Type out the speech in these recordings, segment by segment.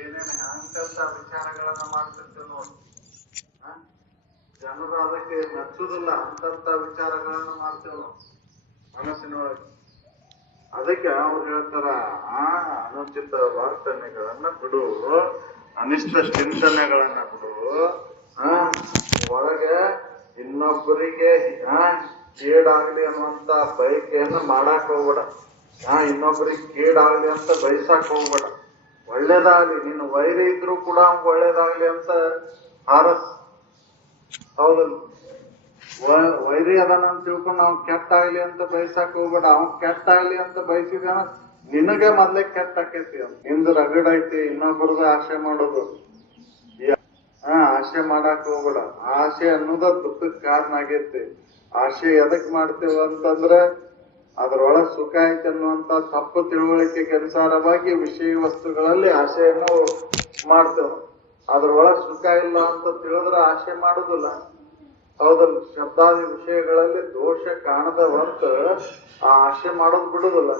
ಏನೇನು ಹ್ಯಾಂಗಂತ ವಿಚಾರಗಳನ್ನ ಮಾಡ್ತಿರ್ತೇವೆ ನೋಡಿ. ಜನರು ಅದಕ್ಕೆ ಮೆಚ್ಚುದಿಲ್ಲ ಅಂತಂತ ವಿಚಾರಗಳನ್ನ ಮಾಡ್ತೇವೆ ನಾವು ಮನಸ್ಸಿನೊಳಗೆ. ಅದಕ್ಕೆ ಅವ್ರು ಹೇಳ್ತಾರ, ಅನುಚಿತ ವರ್ತನೆಗಳನ್ನ ಬಿಡು, ಅನಿಷ್ಟ ಚಿಂತನೆಗಳನ್ನ ಬಿಡು, ಒಳಗೆ ಇನ್ನೊಬ್ಬರಿಗೆ ಕೇಡಾಗ್ಲಿ ಅನ್ನುವಂತ ಬಯಕೆಯನ್ನು ಮಾಡಾಕ್ ಹೋಗ್ಬೇಡ. ಇನ್ನೊಬ್ಬರಿಗೆ ಕೇಡಾಗ್ಲಿ ಅಂತ ಬಯಸಾಕ್ ಹೋಗ್ಬೇಡ. ಒಳ್ಳೇದಾಗ್ಲಿ, ನೀನು ವೈರಿ ಇದ್ರು ಕೂಡ ಅವ್ನ್ ಒಳ್ಳೇದಾಗ್ಲಿ ಅಂತ ಹಾರಸ್. ಹೌದಲ್ಲ? ವೈರಿ ಅದನ್ನ ಅಂತ ತಿಳ್ಕೊಂಡು ಅವ್ನ್ ಕೆಟ್ಟಾಗ್ಲಿ ಅಂತ ಬಯಸಾಕ್ ಹೋಗ್ಬೇಡ. ಅವ್ನ್ ಕೆಟ್ಟಾಗ್ಲಿ ಅಂತ ಬಯಸಿದ ನಿನಗೆ ಮೊದ್ಲೇ ಕೆಟ್ಟ ಆಕೈತಿ. ನಿಂದು ರಗಡ್ ಐತಿ, ಇನ್ನೊಬ್ಬರದ ಆಸೆ ಮಾಡೋದು. ಆಸೆ ಮಾಡಾಕ್ ಹೋಗ್ಬೇಡ. ಆಸೆ ಅನ್ನೋದ ದುಃಖಕ್ಕೆ ಕಾರಣ ಆಗೈತಿ. ಆಸೆ ಎದಕ್ ಮಾಡ್ತೇವ ಅಂತಂದ್ರೆ ಅದರೊಳಗೆ ಸುಖ ಐತೆ ಅನ್ನುವಂತ ತಪ್ಪು ತಿಳುವಳಿಕೆಗೆ ಅನುಸಾರವಾಗಿ ವಿಷಯ ವಸ್ತುಗಳಲ್ಲಿ ಆಸೆಯನ್ನು ಮಾಡ್ತೇವೆ. ಅದ್ರೊಳಗೆ ಸುಖ ಇಲ್ಲ ಅಂತ ತಿಳಿದ್ರೆ ಆಸೆ ಮಾಡುದಿಲ್ಲ. ಹೌದಲ್ಲ? ಶಬ್ದಾದಿ ವಿಷಯಗಳಲ್ಲಿ ದೋಷ ಕಾಣದ ಹೊರತು ಆ ಆಸೆ ಮಾಡೋದು ಬಿಡುದಿಲ್ಲ.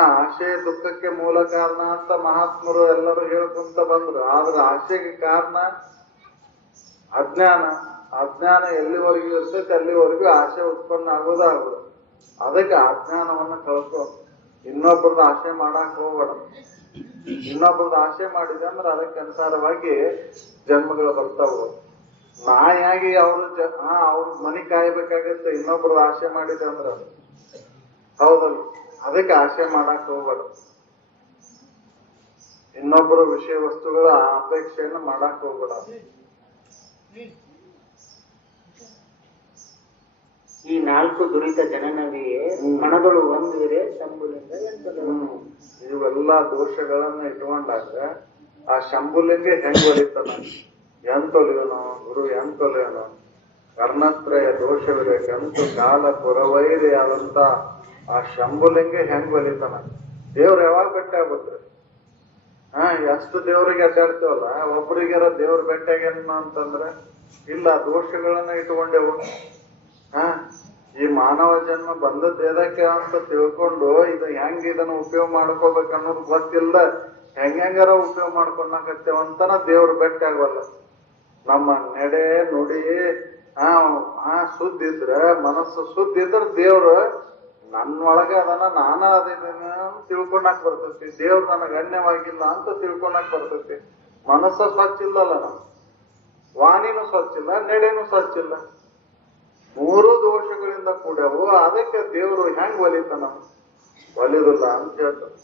ಆಸೆ ದುಃಖಕ್ಕೆ ಮೂಲ ಕಾರಣ ಅಂತ ಮಹಾತ್ಮರು ಎಲ್ಲರೂ ಹೇಳ್ಕೊಂತ ಬಂದ್ರು. ಆದ್ರೆ ಆಸೆಗೆ ಕಾರಣ ಅಜ್ಞಾನ. ಅಜ್ಞಾನ ಎಲ್ಲಿವರೆಗೂ ಇರ್ತೈತೆ ಅಲ್ಲಿವರೆಗೂ ಆಸೆ ಉತ್ಪನ್ನ ಆಗೋದಾಗೋದು. ಅದಕ್ಕೆ ಅಜ್ಞಾನವನ್ನ ಕಳ್ಕೊ. ಇನ್ನೊಬ್ಬರದ ಆಸೆ ಮಾಡಾಕ್ ಹೋಗ್ಬೇಡ. ಇನ್ನೊಬ್ಬರದ ಆಸೆ ಮಾಡಿದೆ ಅಂದ್ರೆ ಅದಕ್ಕೆ ಅನುಸಾರವಾಗಿ ಜನ್ಮಗಳು ಬರ್ತಾವ. ನಾಯಾಗಿ ಅವ್ರ ಮನಿ ಕಾಯ್ಬೇಕಾಗತ್ತೆ ಇನ್ನೊಬ್ರದ ಆಸೆ ಮಾಡಿದೆ ಅಂದ್ರ. ಹೌದಲ್ಲ? ಅದಕ್ಕೆ ಆಸೆ ಮಾಡಾಕ್ ಹೋಗ್ಬೇಡ. ಇನ್ನೊಬ್ಬರ ವಿಷಯ ವಸ್ತುಗಳ ಅಪೇಕ್ಷೆಯನ್ನು ಮಾಡಾಕ್ ಹೋಗ್ಬೇಡ. ಈ ನಾಲ್ಕು ದುರಿತ ಜನನವಿಯೇ ಮನಗಳು ಒಂದುವರೆ ಶಂಭುಲಿಂಗ ಇವೆಲ್ಲ ದೋಷಗಳನ್ನ ಇಟ್ಕೊಂಡಾಗ ಆ ಶಂಭುಲಿಂಗ ಹೆಂಗ್ ಒಲಿತಾನ? ಎಂತೊಲಿಯೋನು ಗುರು, ಎಂತೊಲಿಯೋನು? ಕರ್ಣತ್ರಯ ದೋಷವಿದೆ ಕಂತು ಕಾಲ ಪುರವೈರಿ ಆದಂತ ಆ ಶಂಭುಲಿಂಗ ಹೆಂಗ್ ಒಲಿತಾನ? ದೇವ್ರ ಯಾವಾಗ ಭೇಟಿ ಆಗ್ಬೇಕ್ರಿ? ಎಷ್ಟು ದೇವ್ರಿಗೆ ಅಡ್ಡಾಡ್ತೇವಲ್ಲ, ಒಬ್ರಿಗಾರ ದೇವ್ರ ಭೇಟಿಯಾಗೇನ ಅಂತಂದ್ರೆ ಇಲ್ಲ, ದೋಷಗಳನ್ನ ಇಟ್ಕೊಂಡೆವು. ಈ ಮಾನವ ಜನ್ಮ ಬಂದದ್ದು ಎದಕ್ಕೆ ಅಂತ ತಿಳ್ಕೊಂಡು ಇದನ್ನ ಉಪಯೋಗ ಮಾಡ್ಕೋಬೇಕು ಅನ್ನೋದು ಗೊತ್ತಿಲ್ಲ. ಹೆಂಗಾರ ಉಪಯೋಗ ಮಾಡ್ಕೊಂಡಾಕತ್ತೇವಂತನ ದೇವ್ರ ಭೇಟಿ ಆಗವಲ್ಲ. ನಮ್ಮ ನಡೆ ನುಡಿ ಸುದ್ದಿದ್ರ, ಮನಸ್ಸು ಸುದ್ದಿದ್ರ ದೇವ್ರು ನನ್ನೊಳಗ ಅದನ್ನ ನಾನ ಅದೇನ ತಿಳ್ಕೊಂಡಾಕ್ ಬರ್ತೈತಿ. ದೇವ್ರು ನನಗೆ ಗಣ್ಯವಾಗಿಲ್ಲ ಅಂತ ತಿಳ್ಕೊಂಡಾಕ್ ಬರ್ತೈತಿ. ಮನಸ್ಸ ಸ್ವಚ್ಛ ಇಲ್ಲಲ್ಲ, ನಮ್ ವಾಣಿನೂ ಸ್ವಚ್ಛ ಇಲ್ಲ, ನಡೆನೂ ಸ್ವಚ್ಛ ಇಲ್ಲ. ಮೂರು ದೋಷಗಳಿಂದ ಕೂಡವು. ಅದಕ್ಕೆ ದೇವರು ಹೆಂಗ್ ಒಲಿತಾನ? ಒಲಿದಿಲ್ಲ ಅಂತ ಹೇಳ್ತಾನೆ.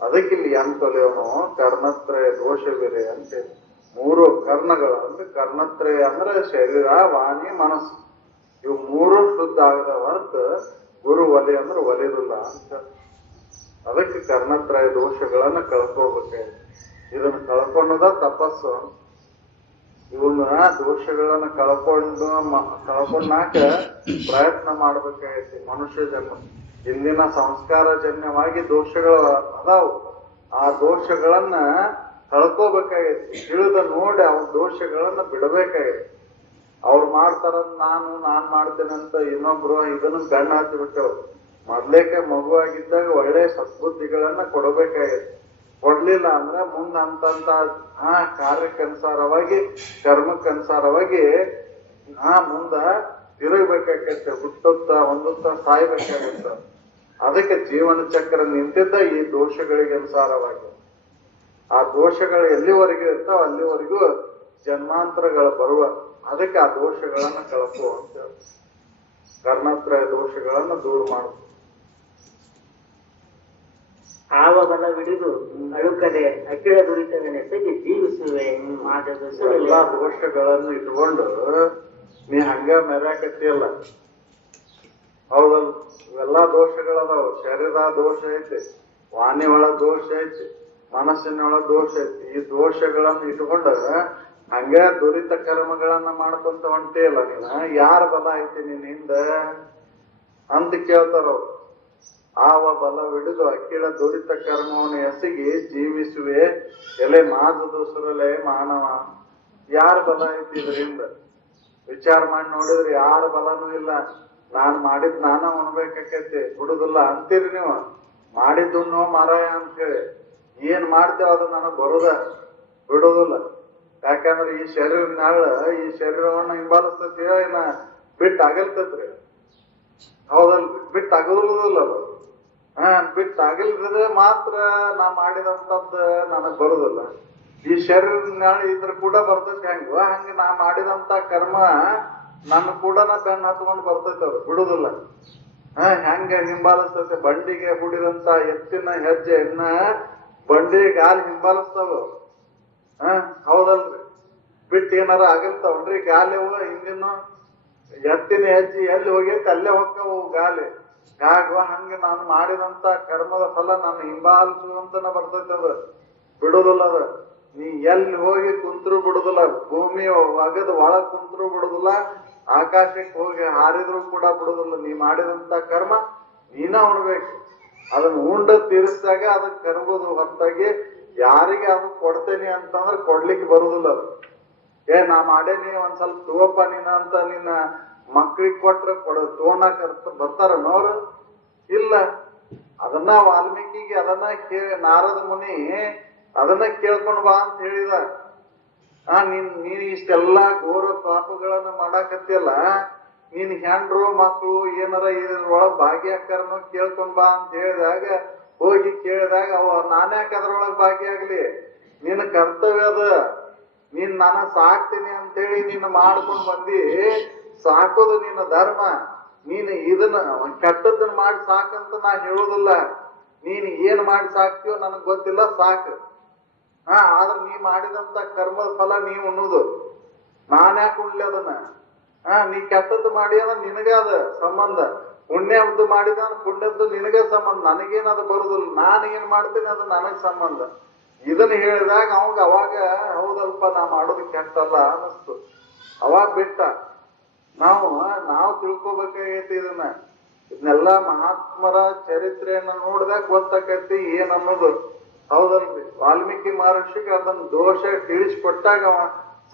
ಅದಕ್ಕಿಲ್ಲಿ ಹೆಂಗ್ ತೊಲೆಯವನು ಕರ್ಣತ್ರಯ ದೋಷವಿದೆ ಅಂತ ಹೇಳಿ. ಮೂರು ಕರ್ಣಗಳು ಅಂದ್ರೆ ಕರ್ಣತ್ರಯ ಅಂದ್ರೆ ಶರೀರ, ವಾಣಿ, ಮನಸ್ಸು. ಇವು ಮೂರು ಶುದ್ಧ ಆಗದ ಹೊರತು ಗುರು ಒಲೆ ಅಂದ್ರೆ ಒಲಿದಿಲ್ಲ ಅಂತ. ಅದಕ್ಕೆ ಕರ್ಣತ್ರಯ ದೋಷಗಳನ್ನ ಕಳ್ಕೋಬೇಕು. ಇದನ್ನ ಕಳ್ಕೊಂಡದ ತಪಸ್ಸು. ಇವನ್ನ ದೋಷಗಳನ್ನ ಕಳ್ಕೊಂಡಾಕ ಪ್ರಯತ್ನ ಮಾಡ್ಬೇಕಾಗೈತಿ ಮನುಷ್ಯ ಜನ್ಮ. ಇಂದಿನ ಸಂಸ್ಕಾರ ಜನ್ಯವಾಗಿ ದೋಷಗಳು ಅದಾವು. ಆ ದೋಷಗಳನ್ನ ಕಳ್ಕೋಬೇಕಾಗೈತಿ. ತಿಳಿದ ನೋಡಿ ಅವ್ರ ದೋಷಗಳನ್ನ ಬಿಡಬೇಕಾಗೈತಿ. ಅವ್ರು ಮಾಡ್ತಾರಂತ ನಾನ್ ಮಾಡ್ತೇನೆ ಅಂತ ಇನ್ನೊಬ್ರು ಇದನ್ನ ಗಣ್ಣ ಹಚ್ಚಿ ಬಿಟ್ಟವ್. ಮೊದ್ಲೇಕೆ ಮಗುವಾಗಿದ್ದಾಗ ಒಳ್ಳೆ ಸದ್ಬುದ್ಧಿಗಳನ್ನ ಕೊಡಬೇಕಾಗೈತಿ. ಕೊಡ್ಲಿಲ್ಲ ಅಂದ್ರೆ ಮುಂದ ಅಂತಂತ ಕಾರ್ಯಕ್ಕನುಸಾರವಾಗಿ, ಕರ್ಮಕ್ಕನುಸಾರವಾಗಿ ಮುಂದ ತಿರುಗಬೇಕಾಗತ್ತೆ. ಹೊಂದುತ್ತಾ ಸಾಯ್ಬೇಕಾಗತ್ತ. ಅದಕ್ಕೆ ಜೀವನ ಚಕ್ರ ನಿಂತಿದ್ದ ಈ ದೋಷಗಳಿಗೆ ಅನುಸಾರವಾಗಿ. ಆ ದೋಷಗಳು ಎಲ್ಲಿವರೆಗೂ ಇರ್ತಾವ ಅಲ್ಲಿವರೆಗೂ ಜನ್ಮಾಂತರಗಳು ಬರುವ. ಅದಕ್ಕೆ ಆ ದೋಷಗಳನ್ನ ಕಳಪು ಅಂತ ಹೇಳಿ ಕರ್ಣತ್ರಯ ದೋಷಗಳನ್ನ ದೂರ ಮಾಡುದು. ಆವ ಬಲವಿಡಿದು ಅಳುಕದೆ ಅಖಿಳ ದುರಿತವೆನೆಸಗಿ ಜೀವಿಸುವೆ. ಎಲ್ಲಾ ದೋಷಗಳನ್ನು ಇಟ್ಕೊಂಡು ನೀ ಹಂಗ ಮೆರ್ಯಾಕತ್ತಿಯಲ್ಲ. ಹೌದಲ್ಲ? ಇವೆಲ್ಲಾ ದೋಷಗಳದಾವ. ಶರೀರ ದೋಷ ಐತಿ, ವಾಣಿ ಒಳಗ್ ದೋಷ ಐತಿ, ಮನಸ್ಸಿನೊಳಗ್ ದೋಷ ಐತಿ. ಈ ದೋಷಗಳನ್ನು ಇಟ್ಕೊಂಡ ಹಂಗ ದುರಿತ ಕರ್ಮಗಳನ್ನ ಮಾಡ್ಕೊಂತ ಹೊಂಟಿಯಲ್ಲ ನೀನ. ಯಾರ ಬಲ ಐತಿ ನಿನ್ ಹಿಂದ ಅಂತ ಕೇಳ್ತಾರ ಅವ್ರು. ಆವ ಬಲವಿಡಿದು ಅಖಿಳ ದುರಿತ ಕರ್ಮವನ್ನು ಎಸಗಿ ಜೀವಿಸುವೆ ಎಲೆ ಮಾದದುಸರಲೆ ಮಾನವ. ಯಾರ ಬಲ ಐತಿ ಇದರಿಂದ? ವಿಚಾರ ಮಾಡಿ ನೋಡಿದ್ರೆ ಯಾರ ಬಲನೂ ಇಲ್ಲ. ನಾನ್ ಮಾಡಿದ್ ನಾನ ಉಣ್ಬೇಕಾಕೈತಿ, ಬಿಡುದಿಲ್ಲ ಅಂತೀರಿ ನೀವು. ಮಾಡಿದ್ದು ಮಾರಾಯ ಅಂತ ಹೇಳಿ ಏನ್ ಮಾಡ್ತೇವ ಅದು ನನಗ್ ಬರೋದ ಬಿಡೋದಿಲ್ಲ. ಯಾಕಂದ್ರೆ ಈ ಶರೀರ ನಾಳ ಈ ಶರೀರವನ್ನ ಹಿಂಬಾಲಿಸ್ತೈತಿ ಇನ್ನ ಬಿಟ್ಟು ಅಗಲ್ತೈತ್ರಿ. ಹೌದಲ್ರಿ? ಬಿಟ್ಟು ಅಗಲುದಿಲ್ಲ ಅದು. ಬಿಟ್ಟು ಅಗಲಿದ್ರೆ ಮಾತ್ರ ನಾ ಮಾಡಿದಂತದ್ದು ನನಗ್ ಬರುದಿಲ್ಲ. ಈ ಶರೀರ ನಾಳೆ ಇದ್ರ ಕೂಡ ಬರ್ತೈತಿ. ಹಂಗ ನಾ ಮಾಡಿದಂತ ಕರ್ಮ ನನ್ನ ಕೂಡ ಬೆನ್ನ ಹತ್ಕೊಂಡು ಬರ್ತೈತಿ, ಅದು ಬಿಡುದಿಲ್ಲ. ಹೆಂಗ ಹಿಂಬಾಲಿಸ್ತೈತೆ ಬಂಡಿಗೆ ಹುಡಿದಂತ ಎತ್ತಿನ ಹೆಜ್ಜೆಯನ್ನ ಬಂಡಿ ಗಾಲಿ ಹಿಂಬಾಲಿಸ್ತಾವ. ಹೌದಲ್ರಿ? ಬಿಟ್ಟು ಏನಾರ ಆಗಲ್ತಾವನ್ರಿ ಗಾಲಿ? ಹಿಂದಿನ ಎತ್ತಿನ ಹೆಜ್ಜೆ ಎಲ್ಲಿ ಹೋಗೈತಿ ಅಲ್ಲೇ ಹೋಗ್ತಾವ ಗಾಲಿ. ಹಂಗ ನಾನು ಮಾಡಿದಂತ ಕರ್ಮದ ಫಲ ನಾನು ಹಿಂಬಾಲಿಸುವಂತನ ಬರ್ತೈತಿ, ಅದ ಬಿಡುದಿಲ್ಲ. ಅದ ನೀ ಎಲ್ಲಿ ಹೋಗಿ ಕುಂತ್ರು ಬಿಡುದಿಲ್ಲ, ಭೂಮಿ ಒಗದ ಒಳಗ್ ಕುಂತ್ರು ಬಿಡುದಿಲ್ಲ, ಆಕಾಶಕ್ಕೆ ಹೋಗಿ ಹಾರಿದ್ರು ಕೂಡ ಬಿಡುದಿಲ್ಲ. ನೀ ಮಾಡಿದಂತ ಕರ್ಮ ನೀನ ಉಣ್ಬೇಕು. ಅದನ್ನ ಉಂಡ ತೀರಿಸಿದಾಗ ಅದಕ್ಕೆ ಕರ್ಬೋದು ಹೊರತಾಗಿ ಯಾರಿಗೆ ಅದು ಕೊಡ್ತೇನಿ ಅಂತಂದ್ರೆ ಕೊಡ್ಲಿಕ್ಕೆ ಬರುದಿಲ್ಲ. ಅದು ನಾ ಮಾಡೇನಿ ಒಂದ್ ಸ್ವಲ್ಪ ತಗೋಪ್ಪ ನೀನ ಅಂತ ನಿನ್ನ ಮಕ್ಳಿಗೆ ಕೊಟ್ರೆ ತೋಣಾಕ ಬರ್ತಾರ ನೋರು? ಇಲ್ಲ. ಅದನ್ನ ವಾಲ್ಮೀಕಿಗೆ ಅದನ್ನ ನಾರದ ಮುನಿ ಅದನ್ನ ಕೇಳ್ಕೊಂಡ್ ಬಾ ಅಂತ ಹೇಳಿದ. ನೀನ್ ಇಷ್ಟೆಲ್ಲಾ ಘೋರ ಪಾಪಗಳನ್ನ ಮಾಡಾಕತ್ತಿಯಲ್ಲ, ನೀನ್ ಹೆಂಡ್ರು ಮಕ್ಳು ಏನಾರ ಇದ್ರೊಳಗ್ ಭಾಗಿಯಾಕಾರನು ಕೇಳ್ಕೊಂಡ್ ಬಾ ಅಂತ ಹೇಳಿದಾಗ ಹೋಗಿ ಕೇಳಿದಾಗ ನಾನ್ಯಾಕ ಅದ್ರೊಳಗ್ ಭಾಗಿಯಾಗ್ಲಿ? ನಿನ್ನ ಕರ್ತವ್ಯ ಅದ. ನೀನ್ ನಾನು ಸಾಕ್ತೀನಿ ಅಂತೇಳಿ ನೀನು ಮಾಡ್ಕೊಂಡ್ ಬಂದಿ. ಸಾಕೋದು ನಿನ್ನ ಧರ್ಮ. ನೀನು ಇದನ್ನ ಕೆಟ್ಟದನ್ನ ಮಾಡಿ ಸಾಕಂತ ನಾ ಹೇಳೋದಿಲ್ಲ. ನೀನ್ ಏನ್ ಮಾಡಿ ಸಾಕ್ತೀಯೋ ನನಗ್ ಗೊತ್ತಿಲ್ಲ, ಸಾಕು. ಆದ್ರೆ ನೀ ಮಾಡಿದಂತ ಕರ್ಮದ ಫಲ ನೀ ಉಣ್ಣುದು. ನಾನ್ಯಾಕೆ ಉಣ್ಲಿ ಅದನ್ನ? ನೀ ಕೆಟ್ಟದ್ದು ಮಾಡಿ ಅಂದ್ರೆ ನಿನಗೆ ಅದ ಸಂಬಂಧ. ಪುಣ್ಯದ್ದು ಮಾಡಿದ ಪುಣ್ಯದ್ದು ನಿನಗೆ ಸಂಬಂಧ. ನನಗೇನದು ಬರುದಿಲ್ಲ. ನಾನು ಏನ್ ಮಾಡ್ತೀನಿ ಅದು ನನಗ್ ಸಂಬಂಧ. ಇದನ್ನ ಹೇಳಿದಾಗ ಅವಾಗ ಹೌದಲ್ಪ ನಾ ಮಾಡೋದು ಕೆಟ್ಟಲ್ಲ ಅನ್ನಿಸ್ತು. ಅವಾಗ ಬಿಟ್ಟ. ನಾವು ತಿಳ್ಕೊಬೇಕಾಗೈತಿ ಇದನ್ನೆಲ್ಲ ಮಹಾತ್ಮರ ಚರಿತ್ರೆಯನ್ನ ನೋಡಿದಾಗ ಗೊತ್ತಾಕೈತಿ ಏನ್ ಅನ್ನೋದು. ಹೌದಲ್ರಿ? ವಾಲ್ಮೀಕಿ ಮಹರ್ಷಿಗೆ ಅದನ್ನ ದೋಷ ತಿಳಿಸ್ಕೊಟ್ಟಾಗ ಅವ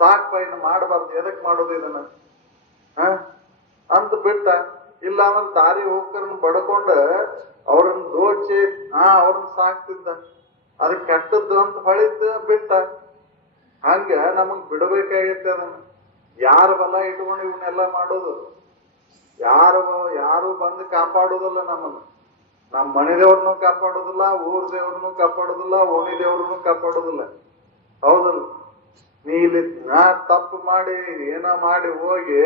ಸಾಕ್ಪ ಇನ್ನು ಮಾಡಬಾರ್ದು, ಎದಕ್ ಮಾಡೋದು ಇದನ್ನ ಅಂತ ಬಿಟ್ಟ. ಇಲ್ಲ ಅಂದ್ರೆ ದಾರಿ ಹೋಗ್ಕರನ್ನ ಬಡ್ಕೊಂಡ ಅವ್ರನ್ನ ದೋಚಿ ಅವ್ರನ್ನ ಸಾಕ್ತಿದ್ದ. ಅದಕ್ಕೆ ಕೆಟ್ಟದ್ದು ಅಂತ ಹೊಳಿತ ಬಿಟ್ಟ. ಹಂಗ ನಮಗ್ ಬಿಡಬೇಕಾಗೈತೆ ಅದನ್ನ. ಯಾರ ಬಲ ಇಟ್ಕೊಂಡು ಇವನ್ನೆಲ್ಲ ಮಾಡೋದು? ಯಾರು ಬಂದು ಕಾಪಾಡುದಿಲ್ಲ ನಮ್ಮನ್ನ. ನಮ್ಮ ಮನೆ ದೇವ್ರನ್ನು ಕಾಪಾಡುದಿಲ್ಲ, ಊರ್ ದೇವ್ರನ್ನು ಕಾಪಾಡುದಿಲ್ಲ, ಓಣಿ ದೇವ್ರನ್ನು ಕಾಪಾಡುದಿಲ್ಲ. ಹೌದಲ್ಲ? ನೀ ಇಲ್ಲಿ ತಪ್ಪು ಮಾಡಿ ಏನೋ ಮಾಡಿ ಹೋಗಿ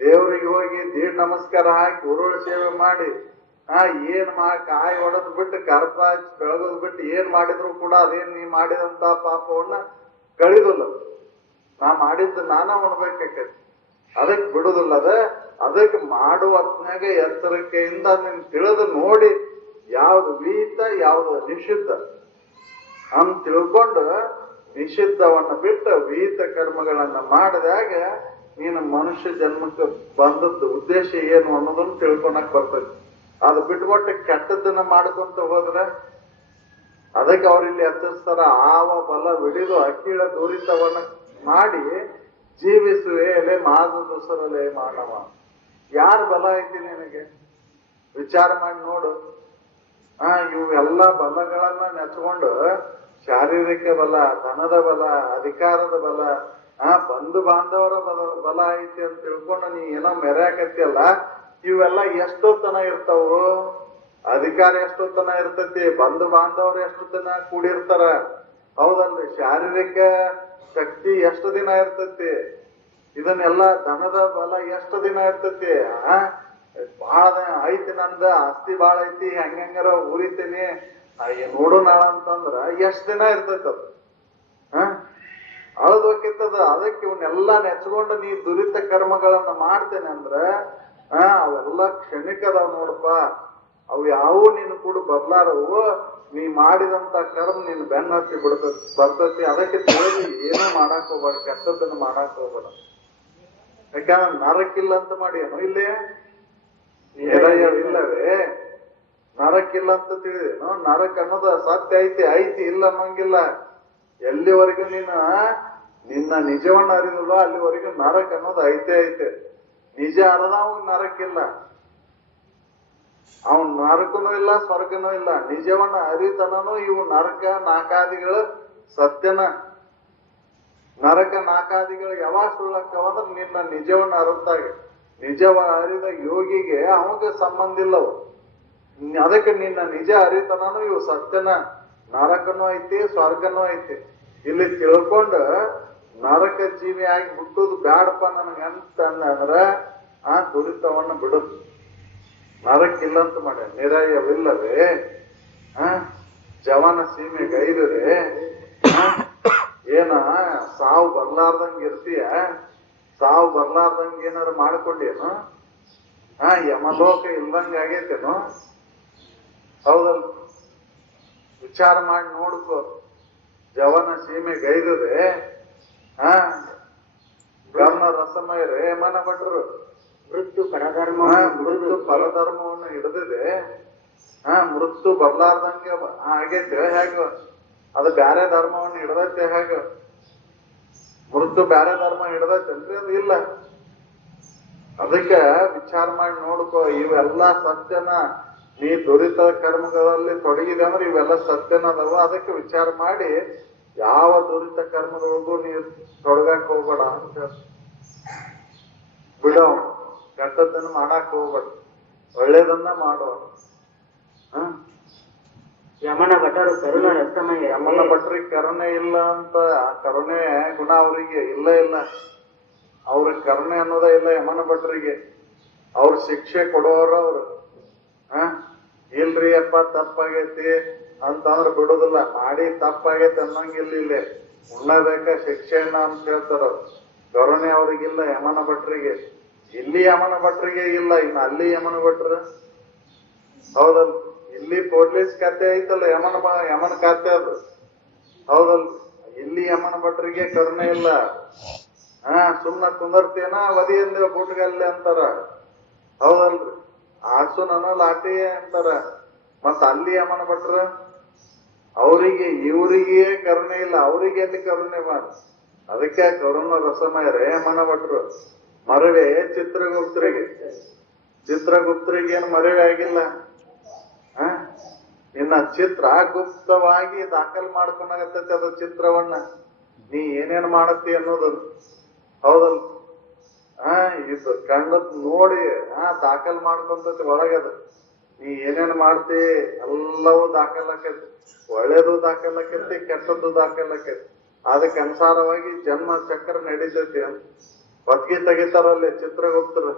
ದೇವ್ರಿಗೆ ಹೋಗಿ ದೀಡ್ ನಮಸ್ಕಾರ ಹಾಕಿ ಉರುಳು ಸೇವೆ ಮಾಡಿ ಏನ್ ಕಾಯಿ ಹೊಡೆದ್ ಬಿಟ್ಟು ಕರ್ಪ ಹಚ್ಚಿ ಬೆಳಗೋದ್ ಬಿಟ್ಟು ಏನ್ ಮಾಡಿದ್ರು ಕೂಡ ಅದೇನ್ ನೀ ಮಾಡಿದಂತ ಪಾಪವನ್ನ ಕಳಿದಿಲ್ಲ. ನಾ ಮಾಡಿದ್ದು ನಾನ ಉಣ್ಬೇಕಾಕೈತಿ. ಅದಕ್ ಬಿಡುದಿಲ್ಲ. ಅದಕ್ಕೆ ಮಾಡುವ ಹೊತ್ನಾಗ ಎಚ್ಚರಿಕೆಯಿಂದ ನೀನ್ ತಿಳಿದು ನೋಡಿ ಯಾವ್ದು ವಿಹಿತ ಯಾವ್ದು ನಿಷಿದ್ಧ ಅಂತ ತಿಳ್ಕೊಂಡು ನಿಷಿದ್ಧವನ್ನ ಬಿಟ್ಟು ವಿಹಿತ ಕರ್ಮಗಳನ್ನ ಮಾಡಿದಾಗ ನೀನು ಮನುಷ್ಯ ಜನ್ಮಕ್ಕೆ ಬಂದದ್ದು ಉದ್ದೇಶ ಏನು ಅನ್ನೋದನ್ನ ತಿಳ್ಕೊಳಕ್ ಬರ್ತದೆ. ಅದು ಬಿಟ್ಕೊಟ್ಟು ಕೆಟ್ಟದ್ದನ್ನ ಮಾಡ್ಕೊಂತ ಹೋದ್ರೆ ಅದಕ್ಕೆ ಅವ್ರಿಲ್ಲಿ ಎಚ್ಚರಿಸ್ತಾರ. ಆವ ಬಲ ವಿಡಿದು ಅಖಿಳ ದುರಿತವನ್ನ ಮಾಡಿ ಜೀವಿಸುವೆ ಎಲೆ ಮಾದು ದುಸರಲೆ ಮಾನವ. ಯಾರ ಬಲ ಐತಿ ನಿನಗೆ? ವಿಚಾರ ಮಾಡಿ ನೋಡು. ಇವೆಲ್ಲ ಬಲಗಳನ್ನ ನೆಚ್ಕೊಂಡು ಶಾರೀರಿಕ ಬಲ, ಧನದ ಬಲ, ಅಧಿಕಾರದ ಬಲ, ಬಂಧು ಬಾಂಧವರ ಬಲ ಐತಿ ಅಂತ ತಿಳ್ಕೊಂಡು ನೀ ಏನೋ ಮೆರೆಯಾಕತ್ತಿಯಲ್ಲ, ಇವೆಲ್ಲ ಎಷ್ಟೊತ್ತನ ಇರ್ತಾವು? ಅಧಿಕಾರ ಎಷ್ಟೊತ್ತನ ಇರ್ತೈತಿ? ಬಂಧು ಬಾಂಧವರು ಎಷ್ಟೊತ್ತನ ಕೂಡಿರ್ತಾರ? ಹೌದಲ್ರಿ? ಶಾರೀರಿಕ ಶಕ್ತಿ ಎಷ್ಟು ದಿನ ಇರ್ತೈತಿ? ಇದನ್ನೆಲ್ಲ ಧನದ ಬಲ ಎಷ್ಟು ದಿನ ಇರ್ತೈತಿ? ಬಾಳ ಐತಿ, ನಂದ ಆಸ್ತಿ ಬಾಳ ಐತಿ, ಹೆಂಗಾರ ಉರಿತೀನಿ ನೋಡು ನಾಳ ಅಂತಂದ್ರ ಎಷ್ಟ್ ದಿನ ಇರ್ತೈತಿ ಅದು? ಅಳದೋಕಿತ್ತದ. ಅದಕ್ಕೆ ಇವನ್ನೆಲ್ಲ ನೆಚ್ಕೊಂಡು ನೀ ದುರಿತ ಕರ್ಮಗಳನ್ನ ಮಾಡ್ತೇನೆ ಅಂದ್ರ ಅವೆಲ್ಲ ಕ್ಷಣಿಕದಾವ್ ನೋಡಪ್ಪ. ಅವು ಯಾವೂ ನೀನು ಕೂಡ ಬರ್ಲಾರವು. ನೀ ಮಾಡಿದಂತ ಕರ್ಮ ನೀನ್ ಬೆನ್ನ ಹತ್ತಿ ಬರ್ತೈತಿ. ಅದಕ್ಕೆ ತಿಳಿದು ಏನೂ ಮಾಡಾಕ್ ಹೋಗ್ಬೇಡ, ಕೆಟ್ಟದನ್ನ ಮಾಡಾಕ್ ಹೋಗ್ಬೇಡ. ಯಾಕಂದ್ರೆ ನರಕ್ಕಿಲ್ಲ ಅಂತ ಮಾಡಿ ಏನೋ ಇಲ್ಲೇ ಇಲ್ಲವೇ? ನರಕ್ಕಿಲ್ಲ ಅಂತ ತಿಳಿದೇನು? ನರಕ್ ಅನ್ನೋದು ಸತ್ಯ ಐತಿ ಇಲ್ಲ ಅನ್ನೋಂಗಿಲ್ಲ. ಎಲ್ಲಿವರೆಗೂ ನಿನ್ನ ನಿಜವನ್ನ ಅರಿದಿಲ್ಲ ಅಲ್ಲಿವರೆಗೂ ನರಕ್ ಅನ್ನೋದು ಐತೆ. ನಿಜ ಅರದವಾಗ ನರಕ್ಕಿಲ್ಲ. ಅವನ್ ನರಕನೂ ಇಲ್ಲ ಸ್ವರ್ಗನೂ ಇಲ್ಲ, ನಿಜವನ್ನ ಅರಿತನನು ಇವು ನರಕ ನಾಕಾದಿಗಳು ಸತ್ಯನ. ನರಕ ನಾಕಾದಿಗಳು ಯಾವಾಗ ಸುಳ್ಳಕ್ಕವಂದ್ರ ನಿನ್ನ ನಿಜವನ್ನ ಅರಿತಾಗ, ನಿಜವ ಅರಿದ ಯೋಗಿಗೆ ಅವಾಗ ಸಂಬಂಧ ಇಲ್ಲವು. ಅದಕ್ಕೆ ನಿನ್ನ ನಿಜ ಅರಿತನನು ಇವು ಸತ್ಯನ. ನರಕನೂ ಐತಿ ಸ್ವರ್ಗನೂ ಐತಿ. ಇಲ್ಲಿ ತಿಳ್ಕೊಂಡ ನರಕ ಜೀವಿ ಆಗಿ ಹುಟ್ಟುದು ಬ್ಯಾಡಪ್ಪ ನನಗಂತ ಅಂದ್ರ ಆ ದುರಿತವನ್ನ ಬಿಡುದು. ನರಕ್ಕಿಲ್ಲಂತ ಮಾಡ ನಿರಾಯವಿಲ್ಲವೇ ಜವನ ಸೀಮೆ ಗೈದರೆ ಏನ ಸಾವು ಬರ್ಲಾರ್ದಂಗ ಇರ್ತೀಯ? ಸಾವು ಬರ್ಲಾರ್ದಂಗ ಏನಾರು ಮಾಡ್ಕೊಂಡೇನು? ಯಮಲೋಕ ಇಲ್ದಂಗ ಆಗೈತೇನು? ಹೌದಲ್? ವಿಚಾರ ಮಾಡಿ ನೋಡ್ಕೋ. ಜವನ ಸೀಮೆ ಗೈದರೆ ಕರ್ಣ ರಸಮಯರೇ ಯಮನ ಭಟ್ರು ಮೃತ್ಯು ಪರಧರ್ಮ ಮೃತ್ಯು ಪರಧರ್ಮವನ್ನು ಹಿಡಿದಿದೆ. ಮೃತ್ಯು ಬರ್ಲಾರ್ದಂಗೆ ಆಗೈತೆ ಹೇಗ? ಅದು ಬ್ಯಾರೆ ಧರ್ಮವನ್ನು ಹಿಡ್ದೈತೆ ಹೇಗ? ಮೃತ್ಯು ಬ್ಯಾರೆ ಧರ್ಮ ಹಿಡ್ದೈತೇನ್ರಿ? ಅದು ಇಲ್ಲ. ಅದಕ್ಕೆ ವಿಚಾರ ಮಾಡಿ ನೋಡ್ಕೋ. ಇವೆಲ್ಲ ಸತ್ಯನ. ನೀ ದುರಿತ ಕರ್ಮಗಳಲ್ಲಿ ತೊಡಗಿದೆ ಅಂದ್ರೆ ಇವೆಲ್ಲ ಸತ್ಯನ ಅದಾವ. ಅದಕ್ಕೆ ವಿಚಾರ ಮಾಡಿ ಯಾವ ದುರಿತ ಕರ್ಮದೊಳಗೂ ನೀ ತೊಡಗಕ್ ಹೋಗ್ಬೇಡ ಅಂತ ಬಿಡೋ. ಕೆಟ್ಟದ್ದನ್ನು ಮಾಡಾಕ್ ಹೋಗ್ಬೇಡ, ಒಳ್ಳೇದನ್ನ ಮಾಡೋ. ಯಮನ ಭಟರು ಕರುಣ ರಸಮಯ. ಯಮನ ಭಟ್ರಿಗೆ ಕರುಣೆ ಇಲ್ಲ ಅಂತ, ಕರುಣೆ ಗುಣ ಅವರಿಗೆ ಇಲ್ಲ. ಅವ್ರಿಗೆ ಕರುಣೆ ಅನ್ನೋದೇ ಇಲ್ಲ ಯಮನ ಭಟ್ರಿಗೆ. ಅವ್ರ ಶಿಕ್ಷೆ ಕೊಡೋರು ಅವ್ರು. ಇಲ್ರಿ ಅಪ್ಪ ತಪ್ಪಾಗೈತಿ ಅಂತಂದ್ರ ಬಿಡುದಿಲ್ಲ. ಮಾಡಿ ತಪ್ಪಾಗೈತಿ ಅನ್ನಂಗಿಲ್ಲ. ಇಲ್ಲೇ ಉಣ್ಣಬೇಕ ಶಿಕ್ಷೆಯನ್ನ ಅಂತ ಹೇಳ್ತಾರ. ಕರುಣೆ ಅವ್ರಿಗಿಲ್ಲ ಯಮನ ಭಟ್ರಿಗೆ. ಇಲ್ಲಿ ಯಮನ ಭಟ್ರಿಗೆ ಇಲ್ಲ, ಇನ್ನು ಅಲ್ಲಿ ಯಮನ ಭಟ್ರು. ಹೌದಲ್? ಇಲ್ಲಿ ಪೊಲೀಸ್ ಖಾತೆ ಐತಲ್ಲ, ಯಮನ ಖಾತೆ ಅದು. ಹೌದಲ್? ಇಲ್ಲಿ ಯಮನ ಭಟ್ರಿಗೆ ಕರುಣೆ ಇಲ್ಲ. ಸುಮ್ನ ಕುಂದರ್ತೇನ ವದಿ ಅಂದ ಬೂಟ್ಗಲ್ಲೆ ಅಂತಾರ. ಹೌದಲ್ರಿ? ಆಸುನನ ಲಾಟಿ ಅಂತಾರ. ಮತ್ತ ಅಲ್ಲಿ ಯಮನ ಭಟ್ರ ಅವರಿಗೆ ಇವ್ರಿಗೆ ಕರುಣೆ ಇಲ್ಲ. ಅವ್ರಿಗೆ ಎಲ್ಲಿ ಕರುಣೆ ಮಾಡ? ಅದಕ್ಕೆ ಕರುಣ ರಸಮಯರೇ ಯಮನ ಭಟ್ರು. ಮರವೇ ಚಿತ್ರಗುಪ್ತರಿಗೇನು ಮರವೇ ಆಗಿಲ್ಲ. ನಿನ್ನ ಚಿತ್ರ ಗುಪ್ತವಾಗಿ ದಾಖಲ್ ಮಾಡ್ಕೊಂಡಾಗತ್ತೈತಿ ಅದ ಚಿತ್ರವನ್ನ. ನೀ ಏನೇನ್ ಮಾಡತ್ತಿ ಅನ್ನೋದು. ಹೌದಲ್? ಇದು ಕಂಡದ್ ನೋಡಿ ದಾಖಲ್ ಮಾಡ್ಕೊಂತೈತಿ ಒಳಗದ. ನೀ ಏನೇನ್ ಮಾಡ್ತಿ ಎಲ್ಲವೂ ದಾಖಲಾಕೈತಿ. ಒಳ್ಳೇದು ದಾಖಲಾಕೈತಿ, ಕೆಟ್ಟದ್ದು ದಾಖಲಾಕೈತಿ. ಅದಕ್ಕೆ ಅನುಸಾರವಾಗಿ ಜನ್ಮ ಚಕ್ರ ನಡೀತೈತಿ ಅಂತ ಹೊತ್ಗಿ ತೆಗಿತಾರಲ್ಲಿ ಚಿತ್ರಗುಪ್ತರು.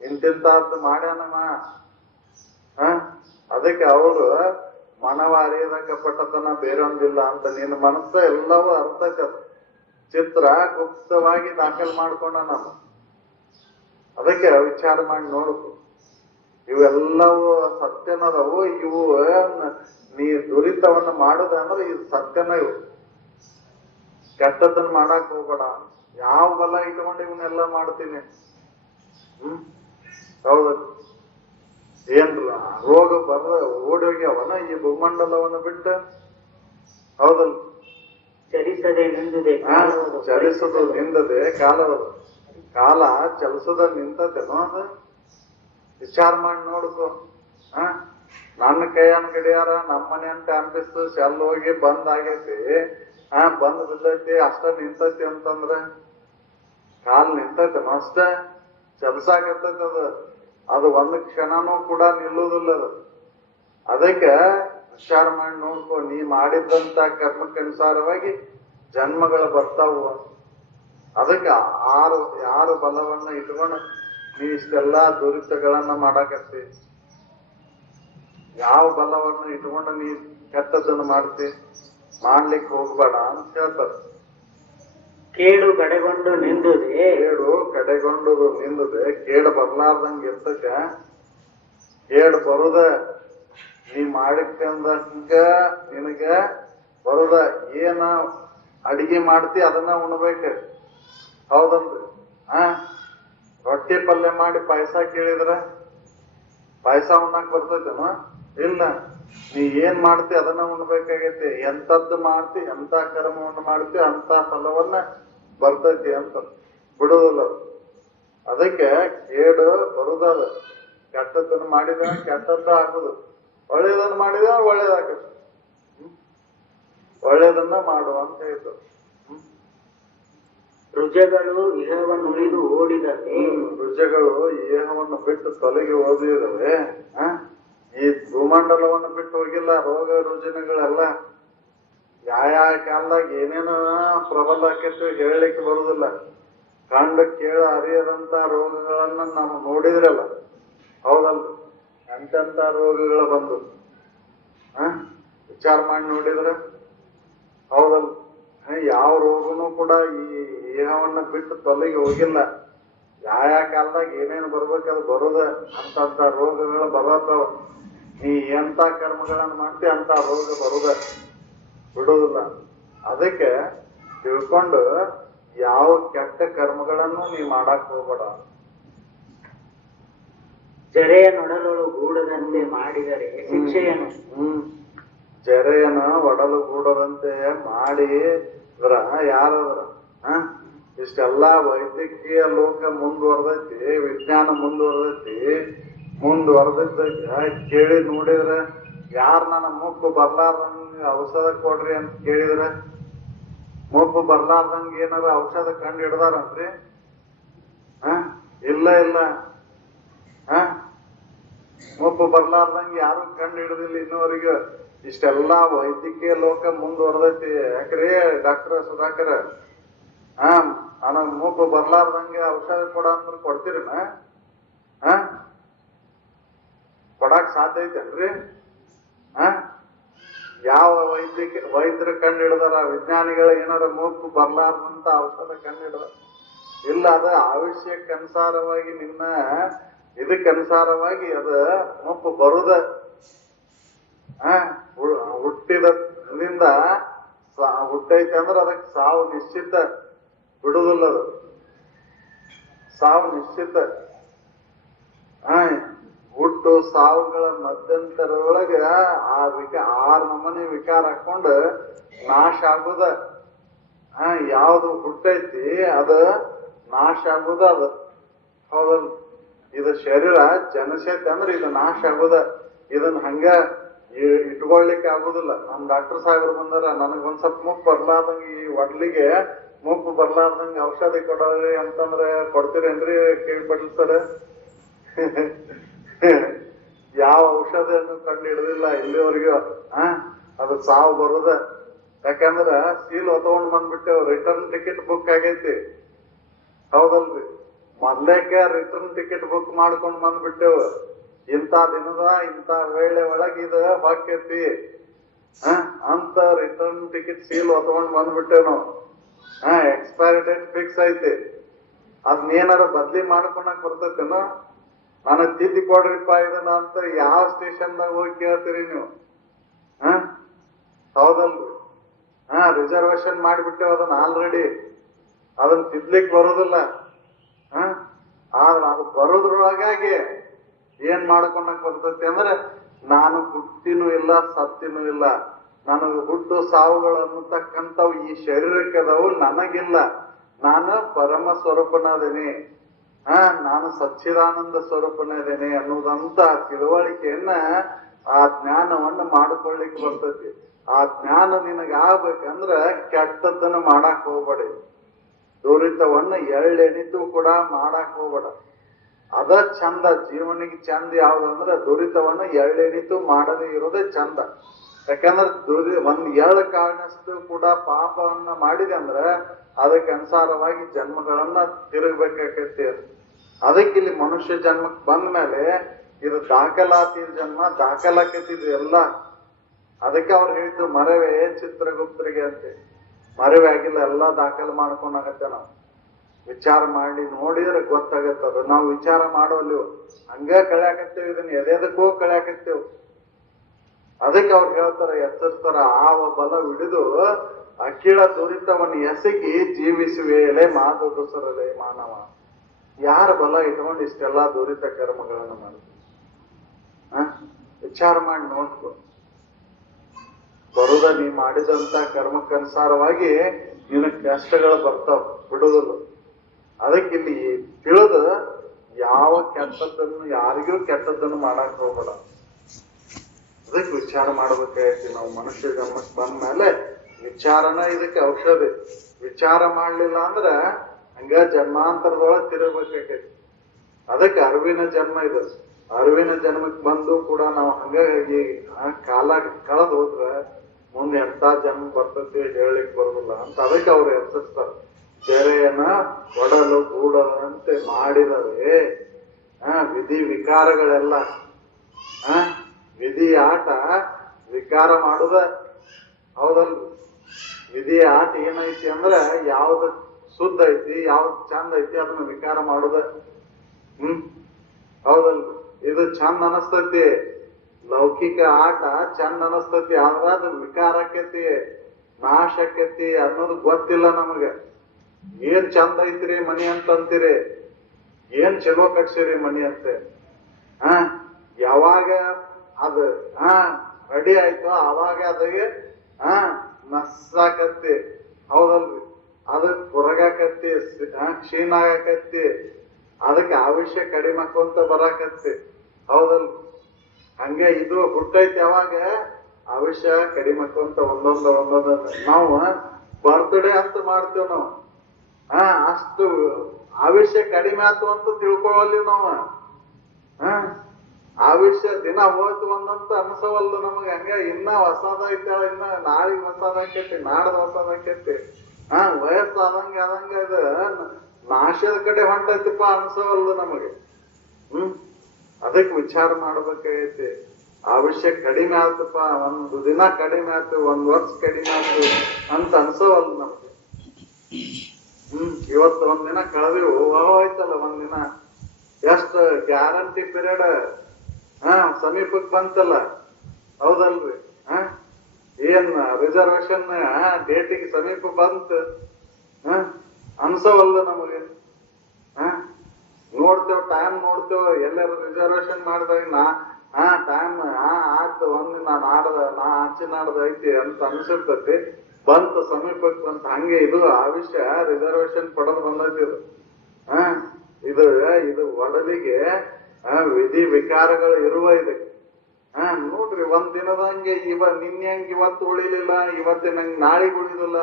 ಇಂತಿಂತದ್ದು ಮಾಡ್ಯಾನಮ್ಮ. ಅದಕ್ಕೆ ಅವರು ಮನವಾರಿಯದ ಕಪಟತನ ಬೇರೊಂದಿಲ್ಲ ಅಂತ ನಿನ್ನ ಮನಸ್ಸ ಎಲ್ಲವೂ ಅರ್ಥೈತ. ಚಿತ್ರ ಗುಪ್ತವಾಗಿ ದಾಖಲ್ ಮಾಡ್ಕೊಂಡ ನಮ್ಮ. ಅದಕ್ಕೆ ವಿಚಾರ ಮಾಡಿ ನೋಡ್ಕು. ಇವೆಲ್ಲವೂ ಸತ್ಯನದವು. ಇವು ನೀ ದುರಿತವನ್ನ ಮಾಡುದ ಅಂದ್ರೆ ಇದು ಸತ್ಯನ. ಇವು ಕೆಟ್ಟದನ್ನ ಮಾಡಕ್ ಹೋಗ್ಬೇಡ. ಯಾವ ಬಲ ಇಟ್ಕೊಂಡು ಇವನ್ನೆಲ್ಲ ಮಾಡ್ತೀನಿ. ಹೌದ? ಏನ್ರ ರೋಗ ಓಡಿ ಹೋಗ್ಯಾವನ ಈ ಭೂಮಂಡಲವನ್ನ ಬಿಟ್ಟ? ಹೌದಲ್? ಚಲಿಸದೆ ನಿಂದಿದೆ ಚಲಿಸದು ನಿಂದದೆ ಕಾಲವದು. ಕಾಲ ಚಲಿಸದ ನಿಂತದೇನೋ ಅದು? ವಿಚಾರ ಮಾಡಿ ನೋಡ್ಕೊ. ನನ್ನ ಕೈಯನ್ ಗಡಿಯಾರ ನಮ್ಮ ಮನೆ ಅಂತ ಅನ್ಪಿಸ್ತು ಚೆಲ್ ಹೋಗಿ ಬಂದ್ ಆಗೈತಿ. ಬಂದ್ ಬಿದ್ದೈತಿ ಅಷ್ಟ ನಿಂತೈತಿ ಅಂತಂದ್ರ ಕಾಲ್ ನಿಂತೈತೇನೋ ಅಷ್ಟ? ಚಲ್ಸಾಕತ್ತೈತಿ ಅದು. ಅದು ಒಂದು ಕ್ಷಣನೂ ಕೂಡ ನಿಲ್ಲುವುದಿಲ್ಲ ಅದು. ಅದಕ್ಕೆ ವಿಚಾರ ಮಾಡಿ ನೋಡ್ಕೊ. ನೀ ಮಾಡಿದಂತ ಕರ್ಮಕ್ಕನುಸಾರವಾಗಿ ಜನ್ಮಗಳು ಬರ್ತಾವು. ಅದಕ್ಕೆ ಯಾರು ಬಲವನ್ನ ಇಟ್ಕೊಂಡು ನೀ ಇಷ್ಟೆಲ್ಲಾ ದುರಿತಗಳನ್ನ ಮಾಡಾಕತ್ತಿ? ಯಾವ ಬಲವನ್ನು ಇಟ್ಕೊಂಡು ನೀ ಕೆಟ್ಟದನ್ನು ಮಾಡ್ತಿ? ಮಾಡ್ಲಿಕ್ಕೆ ಹೋಗ್ಬೇಡ ಅಂತ ಹೇಳ್ತಾರ. ಕೇಡು ಕಡೆಗೊಂಡು ನಿಂದುದೆ. ಕೇಡು ಕಡೆಗೊಂಡುದು ನಿಂದುದೆ. ಕೇಡು ಬರ್ಲಾರ್ದಂಗ ಇರ್ತೈತೆ. ಕೇಡು ಬರುದ ನೀ ಮಾಡಿಕೊಂಡಂಗ ನಿನಗ ಬರುದ. ಏನ ಅಡಿಗೆ ಮಾಡ್ತಿ ಅದನ್ನ ಉಣ್ಬೇಕು. ಹೌದಲ್ರಿ? ರೊಟ್ಟಿ ಪಲ್ಯ ಮಾಡಿ ಪಾಯಸ ಕೇಳಿದ್ರ ಪಾಯಸ ಉಣ್ಣಾಕ್ ಬರ್ತೈತೇನೋ? ಇಲ್ಲ. ನೀ ಏನ್ ಮಾಡ್ತಿ ಅದನ್ನ ಉಣ್ಬೇಕಾಗೈತಿ. ಎಂತದ್ದು ಮಾಡ್ತಿ, ಎಂತ ಕರ್ಮವನ್ನು ಮಾಡ್ತಿ ಅಂತ ಫಲವನ್ನ ಬರ್ತೈತಿ ಅಂತ ಬಿಡುದಿಲ್ಲ. ಅದಕ್ಕೆ ಕೇಡು ಬರುದದ. ಕೆಟ್ಟದ್ದನ್ನು ಮಾಡಿದ ಕೆಟ್ಟದ್ದ ಆಗುದು, ಒಳ್ಳೇದನ್ನು ಮಾಡಿದ ಒಳ್ಳೇದಾಗತ್ತೆ. ಒಳ್ಳೇದನ್ನ ಮಾಡುವ ಅಂತ ಹೇಳಿದ್ರು. ರುಜಗಳು ಇಹವನ್ನುಳಿದು ಓಡಿದರೆ, ರುಜಗಳು ಏಹವನ್ನು ಬಿಟ್ಟು ತೊಲಗಿ ಓದಿದವೆ. ಈ ಭೂಮಂಡಲವನ್ನು ಬಿಟ್ಟು ಹೋಗಿಲ್ಲ. ರೋಗ ರುಜಿನಗಳೆಲ್ಲ ಯಾವ ಕಾಲದಾಗ ಏನೇನ ಪ್ರಬಲ ಆಕೈತಿ ಹೇಳಲಿಕ್ಕೆ ಬರುದಿಲ್ಲ. ಕಂಡು ಕೇಳ ಅರಿಯದಂತ ರೋಗಗಳನ್ನ ನಾವು ನೋಡಿದ್ರಲ್ಲ, ಹೌದಲ್ರಿ? ಎಂತೆಂತ ರೋಗಗಳು ಬಂದು ವಿಚಾರ ಮಾಡಿ ನೋಡಿದ್ರ ಹೌದಲ್? ಯಾವ ರೋಗನೂ ಕೂಡ ಈ ದೇಹವನ್ನ ಬಿಟ್ಟು ತೊಲಗಿ ಹೋಗಿಲ್ಲ. ಯಾವ ಕಾಲದಾಗ ಏನೇನು ಬರ್ಬೇಕದು ಬರುದ ಅಂತ ರೋಗಗಳು ಬರತ್ತಾವ. ನೀ ಎಂತ ಕರ್ಮಗಳನ್ನ ಮಾಡ್ತಿ ಅಂತ ರೋಗ ಬರುದ ಬಿಡುದಿಲ್ಲ. ಅದಕ್ಕೆ ತಿಳ್ಕೊಂಡು ಯಾವ ಕೆಟ್ಟ ಕರ್ಮಗಳನ್ನು ನೀ ಮಾಡಕ್ ಹೋಗ್ಬೇಡ. ಜರೆಯ ನೊಡಲೊಳು ಗೂಡದಂತೆ ಮಾಡಿದರೆ ಶಿಕ್ಷೆಯನ್ನು, ಜರೆಯನ ಒಡಲು ಗೂಡದಂತೆ ಮಾಡಿ ಯಾರದ್ರ ಇಷ್ಟೆಲ್ಲಾ ವೈದ್ಯಕೀಯ ಲೋಕ ಮುಂದುವರೆದೈತಿ, ವಿಜ್ಞಾನ ಮುಂದುವರೆದಿದ್ದ ಕೇಳಿ ನೋಡಿದ್ರೆ ಯಾರು ನನ್ನ ಮೂಗು ಬರ್ಲಾರ್ದಂಗ ಔಷಧ ಕೊಡ್ರಿ ಅಂತ ಕೇಳಿದ್ರೆ ಮೂಗು ಬರ್ಲಾರ್ದಂಗ ಏನಾರ ಔಷಧ ಕಂಡು ಹಿಡ್ದಾರನ್ರಿ? ಇಲ್ಲ ಮೂಗು ಬರ್ಲಾರ್ದಂಗ ಯಾರು ಕಂಡು ಹಿಡಿದಿಲ್ಲ ಇನ್ನೂವರೆಗೂ. ಇಷ್ಟೆಲ್ಲಾ ವೈದ್ಯಕೀಯ ಲೋಕ ಮುಂದುವರೆದೈತಿ. ಯಾಕ್ರಿ ಡಾಕ್ಟರ್ ಸುಧಾಕರ್, ನನಗ್ ಮೂಗು ಬರ್ಲಾರ್ದಂಗೆ ಔಷಧ ಕೊಡ ಅಂದ್ರೆ ಕೊಡ್ತೀರನ? ಕೊಡಾಕ್ ಸಾಧ್ಯ ಐತೇನ್ರಿ? ಯಾವ ವೈದ್ಯರು ಕಂಡು ಹಿಡ್ದಾರ? ವಿಜ್ಞಾನಿಗಳು ಏನಾರ ಮೂಗು ಬರ್ಲಾರ್ದಂತ ಔಷಧ ಕಂಡು ಹಿಡ್ದಾರ? ಇಲ್ಲ, ಅದ ಆವಶ್ಯಕ್ಕನುಸಾರವಾಗಿ ನಿನ್ನ ಇದಕ್ಕನುಸಾರವಾಗಿ ಅದ ಮೂಗು ಬರುದ. ಹುಟ್ಟಿದಿಂದ ಹುಟ್ಟೈತೆ ಅಂದ್ರೆ ಅದಕ್ಕೆ ಸಾವು ನಿಶ್ಚಿತ, ಬಿಡುದಿಲ್ಲ. ಅದು ಸಾವು ನಿಶ್ಚಿತ. ಹುಟ್ಟು ಸಾವುಗಳ ಮಧ್ಯಂತರದೊಳಗ ಆರು ನಮೂನಿ ವಿಕಾರ ಹಾಕೊಂಡು ನಾಶ ಆಗುದ. ಯಾವ್ದು ಹುಟ್ಟೈತಿ ಅದ ನಾಶ ಆಗುದ. ಅದು ಹೌದಲ್? ಇದು ಶರೀರ ಜನಸೈತೆ ಅಂದ್ರೆ ಇದು ನಾಶ ಆಗುದ. ಇದನ್ನ ಹಂಗ ಇಟ್ಕೊಳ್ಲಿಕ್ಕೆ ಆಗುದಿಲ್ಲ. ನಮ್ ಡಾಕ್ಟರ್ ಸಾಹೇಬ್ರು ಬಂದಾರ, ನನಗೊಂದ್ ಸ್ವಲ್ಪ ಮೂಗು ಬರ್ಲಾರ್ದಂಗ ಈ ಒಡ್ಲಿಗೆ ಮೂಗು ಬರ್ಲಾರ್ದಂಗ ಔಷಧಿ ಕೊಡೋರಿ ಅಂತಂದ್ರೆ ಕೊಡ್ತೀರೇನ್ರಿ? ಕೇಳ್ಪಡ್ಲಿ ಸರ್. ಯಾವ ಔಷಧಿಯನ್ನು ಕಂಡು ಹಿಡಿದಿಲ್ಲ ಇಲ್ಲಿವರೆಗೂ. ಅದು ಸಾವು ಬರುದ. ಯಾಕಂದ್ರ ಸೀಲ್ ಹೊತ್ಕೊಂಡ್ ಬಂದ್ಬಿಟ್ಟೆವ್, ರಿಟರ್ನ್ ಟಿಕೆಟ್ ಬುಕ್ ಆಗೈತಿ. ಹೌದಲ್ರಿ? ಮೊದ್ಲೇಕ ರಿಟರ್ನ್ ಟಿಕೆಟ್ ಬುಕ್ ಮಾಡ್ಕೊಂಡ್ ಬಂದ್ಬಿಟ್ಟೆವ್. ಇಂಥ ದಿನದ ಇಂಥ ವೇಳೆ ಒಳಗೆ ಇದು ಬಾಕೈತಿ ಅಂತ ರಿಟರ್ನ್ ಟಿಕೆಟ್ ಸೀಲ್ ಹೊತ್ಕೊಂಡ್ ಬಂದ್ಬಿಟ್ಟೇವ್ ನಾವು. ಎಕ್ಸ್ಪೈರಿ ಡೇಟ್ ಫಿಕ್ಸ್ ಐತಿ. ಅದ್ನೇನಾರ ಬದ್ಲಿ ಮಾಡ್ಕೊಳಕ್ ಬರ್ತೈತೇನೋ? ನನಗ್ ತಿದ್ದಿ ಕೊಡ್ರಿಪ್ಪ ಇದನ್ನ ಅಂತ ಯಾವ ಸ್ಟೇಷನ್ದಾಗ ಹೋಗಿ ಕೇಳ್ತೀರಿ ನೀವು? ಹೌದಲ್ರಿ? ರಿಸರ್ವೇಶನ್ ಮಾಡಿಬಿಟ್ಟೇವ್ ಅದನ್ನ ಆಲ್ರೆಡಿ. ಅದನ್ನ ತಿದ್ಲಿಕ್ ಬರೋದಿಲ್ಲ. ಆದ್ರೆ ಅದು ಬರೋದ್ರೊಳಗಾಗಿ ಏನ್ ಮಾಡ್ಕೊಳಕ್ ಬರ್ತೈತಿ ಅಂದ್ರೆ, ನಾನು ಹುಟ್ಟಿನೂ ಇಲ್ಲ ಸತ್ತಿನೂ ಇಲ್ಲ, ನನಗೆ ಹುಟ್ಟು ಸಾವುಗಳು ಅನ್ನತಕ್ಕಂಥವು ಈ ಶರೀರಕ್ಕೆ ಅದಾವು, ನನಗಿಲ್ಲ. ನಾನು ಪರಮ ಸ್ವರೂಪನಾದೇನೆ, ನಾನು ಸಚ್ಚಿದಾನಂದ ಸ್ವರೂಪನಾದೇನೆ ಅನ್ನುವುದಂತ ತಿಳುವಳಿಕೆಯನ್ನ, ಆ ಜ್ಞಾನವನ್ನ ಮಾಡಿಕೊಳ್ಳಿಕ್ ಬರ್ತೈತಿ. ಆ ಜ್ಞಾನ ನಿನಗಾಗ್ಬೇಕಂದ್ರ ಕೆಟ್ಟದ್ದನ್ನ ಮಾಡಾಕ್ ಹೋಗ್ಬೇಡಿ. ದುರಿತವನ್ನ ಎಳ್ಳೆಣಿತು ಕೂಡ ಮಾಡಾಕ್ ಹೋಗ್ಬೇಡ. ಅದ ಚಂದ. ಜೀವನಿಗೆ ಚಂದ ಯಾವ್ದಂದ್ರ ದುರಿತವನ್ನ ಎಳ್ಳೆಣಿತು ಮಾಡದೇ ಇರೋದೇ ಚಂದ. ಯಾಕಂದ್ರ ಒಂದ್ ಕಾರಣಷ್ಟು ಕೂಡ ಪಾಪವನ್ನ ಮಾಡಿದೆ ಅಂದ್ರ ಅದಕ್ಕೆ ಅನುಸಾರವಾಗಿ ಜನ್ಮಗಳನ್ನ ತಿರುಗಬೇಕಾಕೈತಿ. ಅದಕ್ಕೆ ಇಲ್ಲಿ ಮನುಷ್ಯ ಜನ್ಮಕ್ ಬಂದ ಮೇಲೆ ಇದು ದಾಖಲಾತಿ ಜನ್ಮ, ದಾಖಲಾಕೈತಿದು ಎಲ್ಲ. ಅದಕ್ಕೆ ಅವ್ರು ಹೇಳಿದ್ದು ಮರವೇ ಚಿತ್ರಗುಪ್ತರಿಗೆ ಅಂತೆ. ಮರವೇ ಆಗಿಲ್ಲ, ಎಲ್ಲಾ ದಾಖಲೆ ಮಾಡ್ಕೊಂಡಾಗತ್ತೆ. ನಾವು ವಿಚಾರ ಮಾಡಿ ನೋಡಿದ್ರೆ ಗೊತ್ತಾಗತ್ತದ. ನಾವು ವಿಚಾರ ಮಾಡೋಲ್ಲಿ ಹಂಗ ಕಳ್ಯಾಕತ್ತೇವ್, ಇದನ್ನ ಎದೆದಕ್ಕೂ ಕಳ್ಯಾಕತ್ತೇವ್. ಅದಕ್ಕೆ ಅವ್ರು ಹೇಳ್ತಾರ, ಎಚ್ಚರಿಸ್ತಾರ, ಆವ ಬಲವಿಡಿದು ಅಖಿಳ ದುರಿತವನ್ನು ಎಸಗಿ ಜೀವಿಸುವೇಲೆ ಮಾತು ದುಸರಲೆ ಮಾನವ. ಯಾರ ಬಲ ಇಟ್ಕೊಂಡು ಇಷ್ಟೆಲ್ಲಾ ದುರಿತ ಕರ್ಮಗಳನ್ನು ಮಾಡ್ತೀವಿ? ವಿಚಾರ ಮಾಡಿ ನೋಡ್ಕೊ. ಬರುದ ನೀ ಮಾಡಿದಂತ ಕರ್ಮಕ್ಕನುಸಾರವಾಗಿ ನಿನಗ್ ಕಷ್ಟಗಳು ಬರ್ತಾವ, ಬಿಡುದಿಲ್ಲ. ಅದಕ್ಕೆ ಇಲ್ಲಿ ತಿಳಿದು ಯಾವ ಕೆಟ್ಟದ್ದನ್ನು ಯಾರಿಗೂ ಕೆಟ್ಟದ್ದನ್ನು ಮಾಡಕ್ ಹೋಗಲ್ಲ. ಅದಕ್ಕೆ ವಿಚಾರ ಮಾಡ್ಬೇಕಾಯ್ತಿ ನಾವು. ಮನುಷ್ಯ ಜನ್ಮಕ್ಕೆ ಬಂದ ಮೇಲೆ ವಿಚಾರನ ಇದಕ್ಕೆ ಔಷಧಿ. ವಿಚಾರ ಮಾಡ್ಲಿಲ್ಲ ಅಂದ್ರ ಹಂಗ ಜನ್ಮಾಂತರದೊಳಗೆ ತಿರುಗಬೇಕಾಕೈತಿ. ಅದಕ್ಕೆ ಅರಿವಿನ ಜನ್ಮ ಇದು. ಅರಿವಿನ ಜನ್ಮಕ್ಕೆ ಬಂದು ಕೂಡ ನಾವು ಹಂಗಾಗಿ ಕಾಲ ಕಳೆದು ಹೋದ್ರೆ ಮುಂದೆ ಎಂತ ಜನ್ಮ ಬರ್ತೈತಿ ಹೇಳಲಿಕ್ ಬರೋದಿಲ್ಲ ಅಂತ. ಅದಕ್ಕೆ ಅವ್ರು ಎಚ್ಚರಿಸ್ತಾರೆ, ಜರೆಯನ ಒಡಲು ಗೂಡದಂತೆ ಮಾಡಿದರೆ ವಿಧಿ ವಿಕಾರಗಳೆಲ್ಲ ವಿಧಿ ಆಟ ವಿಕಾರ ಮಾಡುದ. ಹೌದಲ್ರಿ? ವಿಧಿ ಆಟ ಏನೈತಿ ಅಂದ್ರೆ ಯಾವ್ದು ಶುದ್ಧ ಐತಿ ಯಾವ್ದು ಚಂದ ಐತಿ ಅದನ್ನ ವಿಕಾರ ಮಾಡುದ. ಹೌದಲ್ರಿ? ಇದು ಚಂದ ಅನಸ್ತೈತಿ, ಲೌಕಿಕ ಆಟ ಚಂದ ಅನಸ್ತೈತಿ, ಆದ್ರ ಅದು ವಿಕಾರ ಆಕೈತಿ, ನಾಶ ಆಕೈತಿ ಅನ್ನೋದು ಗೊತ್ತಿಲ್ಲ ನಮಗ. ಏನ್ ಚಂದ ಐತ್ರಿ ಮನಿ ಅಂತ ಅಂತೀರಿ, ಏನ್ ಚಲೋ ಕಟ್ಸಿರಿ ಮನಿ ಅಂತೆ. ಯಾವಾಗ ಅದ ರೆಡಿ ಆಯ್ತು ಅವಾಗ ಅದಕ್ಕೆ ನಸ್ಸಾಕತ್ತಿ. ಹೌದಲ್ರಿ? ಅದಕ್ ಕೊರಗಾಕತ್ತಿ, ಕ್ಷೀಣ ಆಗಾಕತ್ತಿ, ಅದಕ್ಕೆ ಆವಿಷ್ಯ ಕಡಿಮೆ ಆಕೊಂತ ಬರಾಕತ್ತಿ. ಹೌದಲ್ರಿ? ಹಂಗೆ ಇದು ಹುಟ್ಟೈತಿ ಯಾವಾಗ ಆವಿಷ್ಯ ಕಡಿಮೆ ಆಕೊಂತ ಒಂದೊಂದ ನಾವು ಬರ್ತ್ಡೇ ಅಂತ ಮಾಡ್ತೇವ್ ನಾವು. ಅಷ್ಟು ಆವಿಷ್ಯ ಕಡಿಮೆ ಆತು ಅಂತ ತಿಳ್ಕೊಳ್ಳಿ ನಾವು. ಆವಿಷ್ಯ ದಿನ ಹೋಯ್ತು ಒಂದಂತ ಅನ್ಸವಲ್ಲ ನಮಗ. ಹಂಗ ಇನ್ನ ಹೊಸದೈತೆ, ಇನ್ನ ನಾಳಿಗ್ ಹೊಸದಾಕೈತಿ, ನಾಡ್ದ ಹೊಸದಾಕೈತಿ. ವಯಸ್ಸಾದಂಗ ಆದಂಗ ಇದು ನಾಶದ ಕಡೆ ಹೊಂಟೈತಿಪ್ಪ ಅನ್ಸವಲ್ದು ನಮಗೆ. ಅದಕ್ಕೆ ವಿಚಾರ ಮಾಡ್ಬೇಕಾಗೈತಿ. ಆವಿಷ್ಯ ಕಡಿಮೆ ಆತಪ್ಪ, ಒಂದು ದಿನ ಕಡಿಮೆ ಆಯ್ತು, ಒಂದ್ ವರ್ಷ ಕಡಿಮೆ ಆಯ್ತು ಅಂತ ಅನ್ಸವಲ್ಲ ನಮ್ಗೆ. ಇವತ್ತು ಒಂದಿನ ಕಳೆದಿವು ಹೋಯ್ತಲ್ಲ ಒಂದಿನ. ಎಷ್ಟು ಗ್ಯಾರಂಟಿ ಪೀರಿಯಡ್ ಸಮೀಪಕ್ಕೆ ಬಂತಲ್ಲ. ಹೌದಲ್ರಿ? ಏನ್ ರಿಸರ್ವೇಶನ್ ಡೇಟಿಗೆ ಸಮೀಪ ಬಂತ ಅನ್ಸವಲ್ಲ ನಮಗೆ. ನೋಡ್ತೇವ್, ಟೈಮ್ ನೋಡ್ತೇವ, ಎಲ್ಲರೂ ರಿಸರ್ವೇಶನ್ ಮಾಡಿದಾಗ ಟೈಮ್ ಆಯ್ತು ಒಂದಿನ ಆಚೆ ನಾಡ್ದ ಐತಿ ಅಂತ ಅನ್ಸಿರ್ತತಿ. ಬಂತ ಸಮೀಪಕ್ಕೆ ಬಂತ. ಹಂಗೆ ಇದು ಆವಿಷ್ಯ ರಿಸರ್ವೇಶನ್ ಪಡೆದು ಬಂದೈತಿ. ಇದು ಇದು ಒಡಲಿಗೆ ವಿಧಿ ವಿಕಾರಗಳು ಇರುವ ಇದಕ್ಕೆ. ನೋಡ್ರಿ, ಒಂದ್ ದಿನದಂಗೆ ನಿನ್ನೆ ಹಂಗ ಇವತ್ತು ಉಳಿಲಿಲ್ಲ, ಇವತ್ತಿನಂಗ್ ನಾಳಿಗೆ ಉಳಿದಿಲ್ಲ,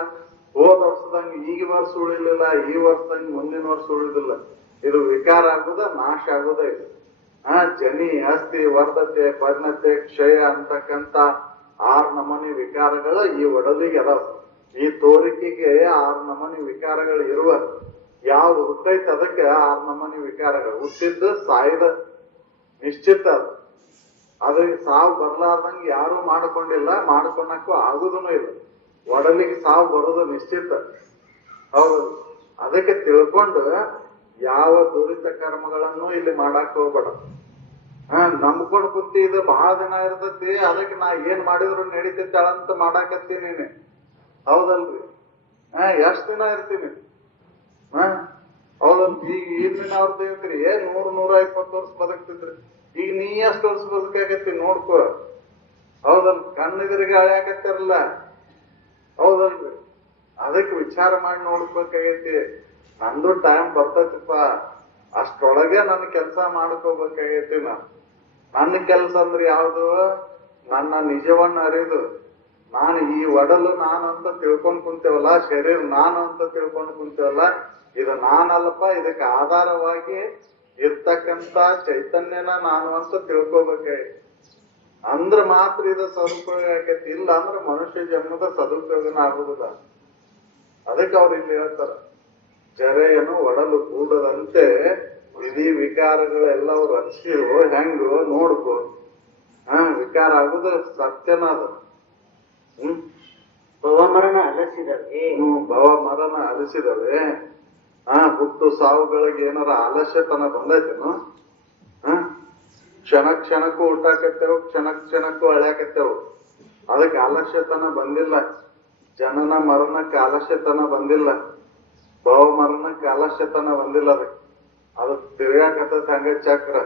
ಹೋದ ವರ್ಷದಂಗ ಈಗ ವರ್ಷ ಉಳಿಲಿಲ್ಲ, ಈ ವರ್ಷದಂಗ ಮುಂದಿನ ವರ್ಷ ಉಳಿದಿಲ್ಲ. ಇದು ವಿಕಾರ ಆಗುದ, ನಾಶ ಆಗುದ. ಇದು ಜನಿ, ಅಸ್ಥಿ, ವರ್ಧತೆ, ಪರಿಣತೆ, ಕ್ಷಯ ಅಂತಕ್ಕಂತ 6 ನಮೂನಿ ವಿಕಾರಗಳು ಈ ಒಡಲಿಗೆ ಅದಾವ. ಈ ತೋರಿಕೆಗೆ 6 ನಮೂನಿ ವಿಕಾರಗಳು ಇರುವ. ಯಾವ್ದು ಹುಟ್ಟೈತೆ ಅದಕ್ಕೆ 6 ನಮೂನಿ ವಿಕಾರಗಳು. ಹುಟ್ಟಿದ್ದು ಸಾಯ್ದ ನಿಶ್ಚಿತ. ಅದು ಸಾವು ಬರ್ಲಾರ್ದಂಗೆ ಯಾರು ಮಾಡ್ಕೊಂಡಿಲ್ಲ, ಮಾಡ್ಕೊಳಕ್ಕೂ ಆಗುದೂ ಇಲ್ಲ. ಒಡಲಿಗೆ ಸಾವು ಬರೋದು ನಿಶ್ಚಿತ. ಹೌದು? ಅದಕ್ಕೆ ತಿಳ್ಕೊಂಡು ಯಾವ ದುರಿತ ಕರ್ಮಗಳನ್ನು ಇಲ್ಲಿ ಮಾಡಕ್ ಹೋಗ್ಬೇಡ. ನಂಬ್ಕೊಂಡು ಕುಂತಿ ಇದು ಬಹಳ ದಿನ ಇರ್ತೈತಿ, ಅದಕ್ಕೆ ನಾ ಏನ್ ಮಾಡಿದ್ರು ನಡೀತಿತ್ತಾಳಂತ ಮಾಡಾಕತ್ತೀನಿ ನೀನೆ. ಹೌದಲ್ರಿ? ಎಷ್ಟ್ ದಿನ ಇರ್ತೀನಿ? ಹೌದಲ್ರಿ? ಈಗ ಈಗಿನ ಅವ್ರದ್ದು ಇರ್ತೀರಿ 100-120 ವರ್ಷ ಬದುಕ್ತಿದ್ರಿ. ಈಗ ನೀ ಎಷ್ಟು ವರ್ಷ ಬದುಕಾಗತ್ತಿ ನೋಡ್ಕೋ. ಹೌದಲ್ರಿ? ಕಣ್ಣಿದ್ರಿಗೆ ಅಳ್ಯಾಕತ್ತಿರಲ್ಲ. ಹೌದಲ್ರಿ? ಅದಕ್ಕೆ ವಿಚಾರ ಮಾಡಿ ನೋಡ್ಬೇಕಾಗೈತಿ. ನಂದು ಟೈಮ್ ಬರ್ತೈತಿಪ್ಪ, ಅಷ್ಟ್ರೊಳಗೆ ನನ್ನ ಕೆಲಸ ಮಾಡ್ಕೋಬೇಕಾಗೈತಿ. ನನ್ನ ಕೆಲಸ ಅಂದ್ರೆ ಯಾವ್ದು? ನನ್ನ ನಿಜವನ್ನ ಅರಿದು ನಾನು ಈ ಒಡಲು ನಾನು ಅಂತ ತಿಳ್ಕೊಂಡ್ ಕುಂತೇವಲ್ಲ, ಶರೀರ ನಾನು ಅಂತ ತಿಳ್ಕೊಂಡ್ ಕುಂತೇವಲ್ಲ, ಇದು ನಾನಲ್ಲಪ್ಪ, ಇದಕ್ಕೆ ಆಧಾರವಾಗಿ ಇರ್ತಕ್ಕಂತ ಚೈತನ್ಯನ ನಾನು ಅಂತ ತಿಳ್ಕೊಬೇಕಾಗೈತಿ. ಅಂದ್ರ ಮಾತ್ರ ಇದು ಸದುಪಯೋಗ ಆಕೈತಿ. ಇಲ್ಲ ಅಂದ್ರೆ ಮನುಷ್ಯ ಜನ್ಮದ ಸದುಪಯೋಗನ ಆಗುದಿಲ್ಲ. ಅದಕ್ಕೆ ಅವ್ರು ಇಲ್ಲಿ ಹೇಳ್ತಾರ, ಜರೆಯನ್ನು ಒಡಲು ಕೂಡದಂತೆ ವಿಧಿ ವಿಕಾರಗಳೆಲ್ಲವೂ ರಚಿಸಿರು. ಹೆಂಗು ನೋಡ್ಕೊ. ವಿಕಾರ ಆಗುದು ಸತ್ಯನ ಅದು. ಭವಮರಣ ಅಲಸಿದವೆ. ಭವ ಮರಣ ಅಲಸಿದವೆ. ಹುಟ್ಟು ಸಾವುಗಳಿಗೆ ಏನಾರ ಆಲಸ್ಯತನ ಬಂದೈತೇನು? ಕ್ಷಣ ಕ್ಷಣಕ್ಕೂ ಊಟಾಕತ್ತೇವು, ಕ್ಷಣಕ್ಕೂ ಅಳ್ಯಾಕತ್ತೇವು. ಅದಕ್ಕೆ ಆಲಸ್ಯತನ ಬಂದಿಲ್ಲ. ಜನನ ಮರಣಕ್ಕೆ ಆಲಸ್ಯತನ ಬಂದಿಲ್ಲ. ಭವ ಮರಣಕ್ಕೆ ಆಲಸ್ಯತನ ಬಂದಿಲ್ಲ. ಅದು ತಿರ್ಗಾಕತ್ತ ಹಂಗ ಚಕ್ರ.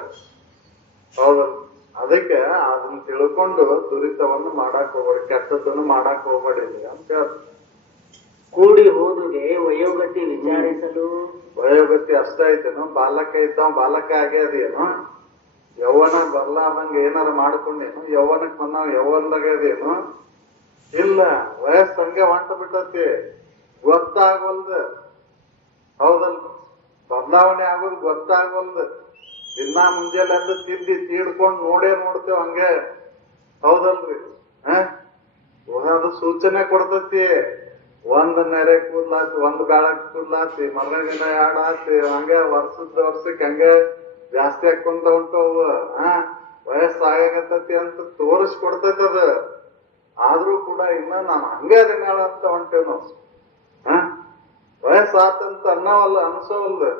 ಹೌದಲ್ಲ? ಅದಕ್ಕೆ ಅದನ್ನ ತಿಳ್ಕೊಂಡು ದುರಿತವನ್ನು ಮಾಡಾಕ್ ಹೋಗ್ಬೇಡಿ, ಕೆಟ್ಟದ್ದನ್ನು ಮಾಡಾಕ್ ಹೋಗ್ಬೇಡಿ ಅಂತ ಹೇಳ್ತಾರೆ. ಕೂಡಿ ಹೋದುದೇ ವಯೋಗತಿ ವಿಚಾರಿಸಲು. ವಯೋಗತಿ ಅಷ್ಟ ಐತೇನು? ಬಾಲಕ ಇದ್ದಾವ ಬಾಲಕ ಆಗೇ ಅದೇನು? ಯೌವನ ಬರ್ಲಾರ್ದಂಗ ಏನಾರ ಮಾಡ್ಕೊಂಡೇನು? ಯೌವನಕ್ ಬಂದಾವ ಯೌವನದಾಗ ಅದೇನು? ಇಲ್ಲ, ವಯಸ್ಸು ಹಂಗೆ ಹೊಂಟ ಬಿಟ್ಟತಿ, ಗೊತ್ತಾಗವಲ್ದ. ಹೌದಲ್? ಬದಲಾವಣೆ ಆಗೋದು ಗೊತ್ತಾಗವಲ್ದು. ದಿನಾ ಮುಂಜಾನೆ ಅಂತ ತಿದ್ದಿ ತೀಡ್ಕೊಂಡ್ ನೋಡೇ ನೋಡ್ತೇವ್ ಹಂಗೆ. ಹೌದಲ್ರಿ? ಅದು ಸೂಚನೆ ಕೊಡ್ತತಿ. ಒಂದ್ ನೆರೆ ಕೂದ್ಲಾತಿ, ಒಂದ್ ಬೆಳಕ್ ಕೂದ್ಲಾತಿ, ಮರಗಿನ ಆಡಾತಿ, ಹಂಗೆ ವರ್ಷಕ್ಕೆ ಹಂಗೆ ಜಾಸ್ತಿ ಹಾಕೊಂತ ಹೊಂಟವು. ವಯಸ್ಸಾಗತತಿ ಅಂತ ತೋರಿಸ್ಕೊಡ್ತೈತಿ ಅದ. ಆದ್ರೂ ಕೂಡ ಇನ್ನ ನಾನು ಹಂಗೆ ಅದಿನಾಳ ಅಂತ ಹೊಂಟೇವ್ ನಾವು. ವಯಸ್ಸಾತಂತ ಅನ್ಸೋವಲ್ದು,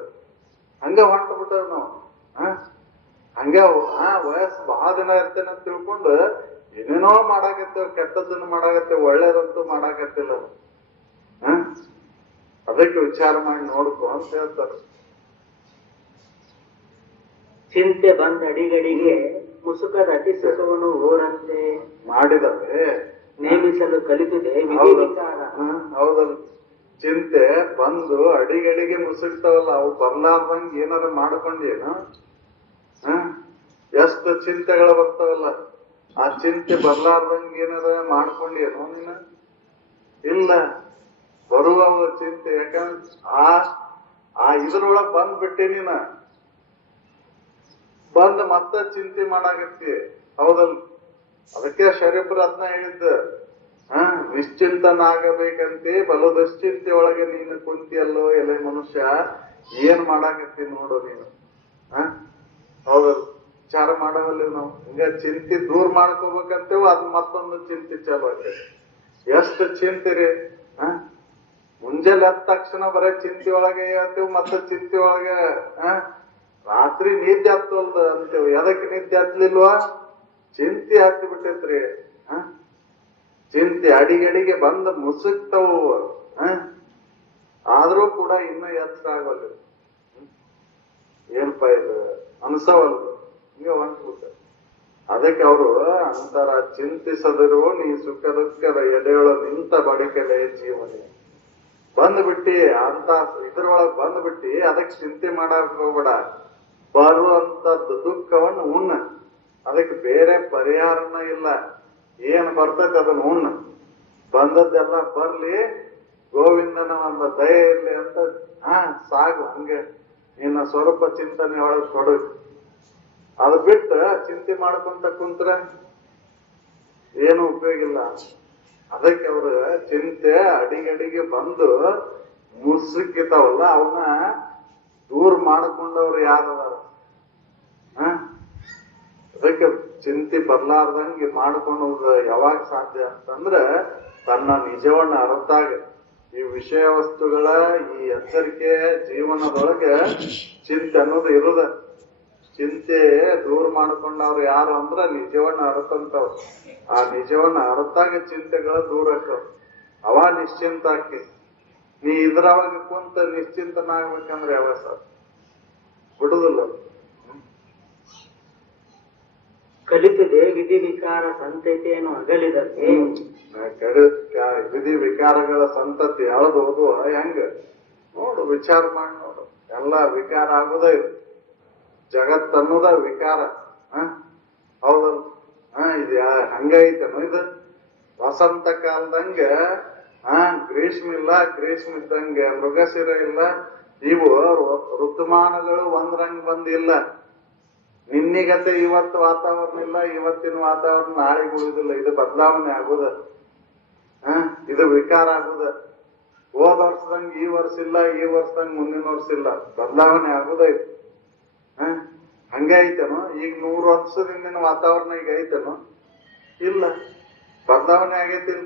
ಹಂಗ ಹೊಂಟ ಬಿಟ್ಟವ್ ನಾವು. ಹಂಗೆ ವಯಸ್ಸು ಬಹಳ ದಿನ ಇರ್ತೇನೆ ಅಂತ ತಿಳ್ಕೊಂಡು ಏನೇನೋ ಮಾಡಾಕತ್ತೇವ್, ಕೆಟ್ಟದನ್ನು ಮಾಡಾಕತ್ತೇವ್, ಒಳ್ಳೇದಂತೂ ಮಾಡಾಕತ್ತಿಲ್ಲ. ಅದಕ್ಕೆ ವಿಚಾರ ಮಾಡಿ ನೋಡ್ಕೊ ಅಂತ ಹೇಳ್ತಾರೆ. ಚಿಂತೆ ಬಂದ ಅಡಿಗಡಿಗೆ ಮುಸುಕದ ಅತಿ ಸುಖವನ್ನು ಓರಂತೆ ಮಾಡಿದರೆ ನೇಮಿಸಲು ಕಲಿತಿದೆ ವಿಧಿ ವಿಚಾರ. ಹೌದಲ್ಲ, ಚಿಂತೆ ಬಂದು ಅಡಿಗಡಿಗೆ ಮುಸುಕ್ತಾವಲ್ಲ, ಅವು ಬರ್ಲಾರ್ದಂಗ ಏನಾರ ಮಾಡ್ಕೊಂಡೇನು? ಎಷ್ಟು ಚಿಂತೆಗಳು ಬರ್ತಾವಲ್ಲ, ಆ ಚಿಂತೆ ಬರ್ಲಾರ್ದಂಗ ಏನಾರ ಮಾಡ್ಕೊಂಡೇನು ನೀನು? ಇಲ್ಲ, ಬರುವ ಚಿಂತೆ. ಯಾಕಂದ್ರೆ ಆ ಇದ್ರೊಳಗ್ ಬಂದ್ಬಿಟ್ಟೆ ನೀನ, ಬಂದ್ ಮತ್ತೆ ಚಿಂತೆ ಮಾಡಾಕತ್ತಿ. ಹೌದಲ್? ಅದಕ್ಕೆ ಶರೀಫ್ರ ಅದನ್ನ ಹೇಳಿದ್ದ, ನಿಶ್ಚಿಂತನಾಗಬೇಕಂತೆ ಬಲು ದುಶ್ಚಿಂತೆ ಒಳಗೆ ನೀನು ಕುಂತಿಯಲ್ಲೋ ಎಲೆ ಮನುಷ್ಯ, ಏನ್ ಮಾಡಾಕತ್ತಿ ನೋಡು ನೀನು. ಹೌದಲ್? ವಿಚಾರ ಮಾಡವಲ್ಲ ನಾವು. ಹಿಂಗ ಚಿಂತೆ ದೂರ ಮಾಡ್ಕೋಬೇಕಂತೇವು, ಅದು ಮತ್ತೊಂದು ಚಿಂತೆ ಚಾಲು ಆಗ್ತದೆ. ಎಷ್ಟು ಚಿಂತೆ ರೀ! ಮುಂಜಾನೆ ಎದ್ದ ತಕ್ಷಣ ಬರೀ ಚಿಂತೆ ಒಳಗೆ ಹೇಳ್ತೇವ್, ಮತ್ತೆ ಚಿಂತೆ ಒಳಗೆ ರಾತ್ರಿ ನಿದ್ದೆ ಹತ್ತಲ್ದ ಅಂತೇವ್. ಎದಕ್ಕೆ ನಿದ್ದೆ ಹತ್ಲಿಲ್ವಾ? ಚಿಂತೆ ಹತ್ತಿ ಬಿಟ್ಟೈತ್ರಿ. ಚಿಂತೆ ಅಡಿಗಡಿಗೆ ಬಂದ ಮುಸುಕ್ತವು. ಆದ್ರೂ ಕೂಡ ಇನ್ನೂ ಎಚ್ಚರ ಆಗೋಲ್ಲ. ಏನಪ್ಪ ಇದು ಅನ್ಸವಲ್ದು, ಹಿಂಗೆ ಹೊಂಟ್ಬಿಟ್ಟ. ಅದಕ್ಕೆ ಅವರು ಅಂತಾರ, ಚಿಂತಿಸದಿರು ನೀ ಸುಖ ದುಃಖದ ಎಡೆಯೊಳ ನಿಂತ ಬಡಿಕೆಲೆ ಜೀವನಿ. ಬಂದ್ಬಿಟ್ಟಿ ಅಂತ ಇದ್ರೊಳಗ್ ಬಂದ್ಬಿಟ್ಟಿ, ಅದಕ್ಕೆ ಚಿಂತೆ ಮಾಡಕ್ ಹೋಗ್ಬೇಡ. ಬರುವಂತದ್ದು ದುಃಖವನ್ನು ಉಣ್ಣ, ಅದಕ್ಕೆ ಬೇರೆ ಪರಿಹಾರನ ಇಲ್ಲ. ಏನ್ ಬರ್ತೈತೆ ಅದನ್ನ ಉಣ್ಣ. ಬಂದದ್ದೆಲ್ಲ ಬರ್ಲಿ, ಗೋವಿಂದನ ಒಂದು ದಯೆ ಇರ್ಲಿ ಅಂತ ಸಾಗು. ಹಂಗೆ ನಿನ್ನ ಸ್ವರೂಪ ಚಿಂತನೆ ಒಳಗೆ ಕೊಡು. ಅದು ಬಿಟ್ಟು ಚಿಂತೆ ಮಾಡ್ಕೊಂತ ಕುಂತ್ರ ಏನು ಉಪಯೋಗ ಇಲ್ಲ. ಅದಕ್ಕೆ ಅವ್ರ ಚಿಂತೆ ಅಡಿಗಡಿಗೆ ಬಂದು ಮುಸುಕಿತಾವಲ್ಲ, ಅವನ್ನ ದೂರ ಮಾಡ್ಕೊಂಡವ್ರು ಯಾರದಾರ? ಅದಕ್ಕೆ ಚಿಂತೆ ಬರ್ಲಾರ್ದಂಗೆ ಮಾಡ್ಕೊಂಡು ಯಾವಾಗ ಸಾಧ್ಯ ಅಂತಂದ್ರ ತನ್ನ ನಿಜವನ್ನ ಅರ್ಥಾಗ. ಈ ವಿಷಯ ವಸ್ತುಗಳ ಈ ಎಚ್ಚರಿಕೆ ಜೀವನದೊಳಗೆ ಚಿಂತೆ ಅನ್ನೋದು ಇರುದ. ಚಿಂತೆ ದೂರ ಮಾಡ್ಕೊಂಡವ್ರು ಯಾರು ಅಂದ್ರ ನಿಜವನ್ನ ಅರ್ಥಂತವ್ರು. ಆ ನಿಜವನ್ನ ಅರ್ಥಾಗ ಚಿಂತೆಗಳು ದೂರ ಆಕ್ಕವ್. ಅವ ನಿಶ್ಚಿಂತ ಆಕಿ. ನೀ ಇದ್ರವಾಗ ಕುಂತ ನಿಶ್ಚಿಂತನಾಗ್ಬೇಕಂದ್ರೆ ಯಾವ ಸರ್ ಬಿಡುದಿಲ್ಲ. ಕಲಿತಿದೆ ವಿಧಿ ವಿಕಾರ ಸಂತತಿಯನ್ನು ಅಗಲಿದಕ್ಕೆ. ವಿಧಿ ವಿಕಾರಗಳ ಸಂತತಿ ಎಳದು ಓದುವ ಹೆಂಗ ನೋಡು, ವಿಚಾರ ಮಾಡಿ ನೋಡು. ಎಲ್ಲ ವಿಕಾರ ಆಗುದೇ ಇದು. ಜಗತ್ತನ್ನೋದ ವಿಕಾರ. ಹೌದಲ್? ಇದು ಹಂಗೈತೇನು? ಇದು ವಸಂತ ಕಾಲದಂಗ ಗ್ರೀಷ್ಮ ಇಲ್ಲ, ಗ್ರೀಷ್ಮ ಇದ್ದಂಗೆ ಮೃಗಶಿರ ಇಲ್ಲ. ಇವು ಋತುಮಾನಗಳು ಒಂದ್ರಂಗ್ ಬಂದಿಲ್ಲ. ನಿನ್ನಿಗತೆ ಇವತ್ತು ವಾತಾವರಣ ಇಲ್ಲ, ಇವತ್ತಿನ ವಾತಾವರಣ ನಾಳೆಗೆ ಉಳಿದಿಲ್ಲ. ಇದು ಬದಲಾವಣೆ ಆಗುದ. ಇದು ವಿಕಾರ ಆಗುದ. ಹೋದ ವರ್ಷದಂಗ ಈ ವರ್ಷ ಇಲ್ಲ, ಈ ವರ್ಷದಂಗ ಮುಂದಿನ ವರ್ಷ ಇಲ್ಲ. ಬದಲಾವಣೆ ಆಗುದೈತಿ. ಹಂಗೆ ಐತೇನು? ಈಗ 100 ವರ್ಷದಿಂದ ವಾತಾವರಣ ಈಗ ಐತೇನು? ಇಲ್ಲ, ಬದಲಾವಣೆ ಆಗೈತಿಲ್ಲ.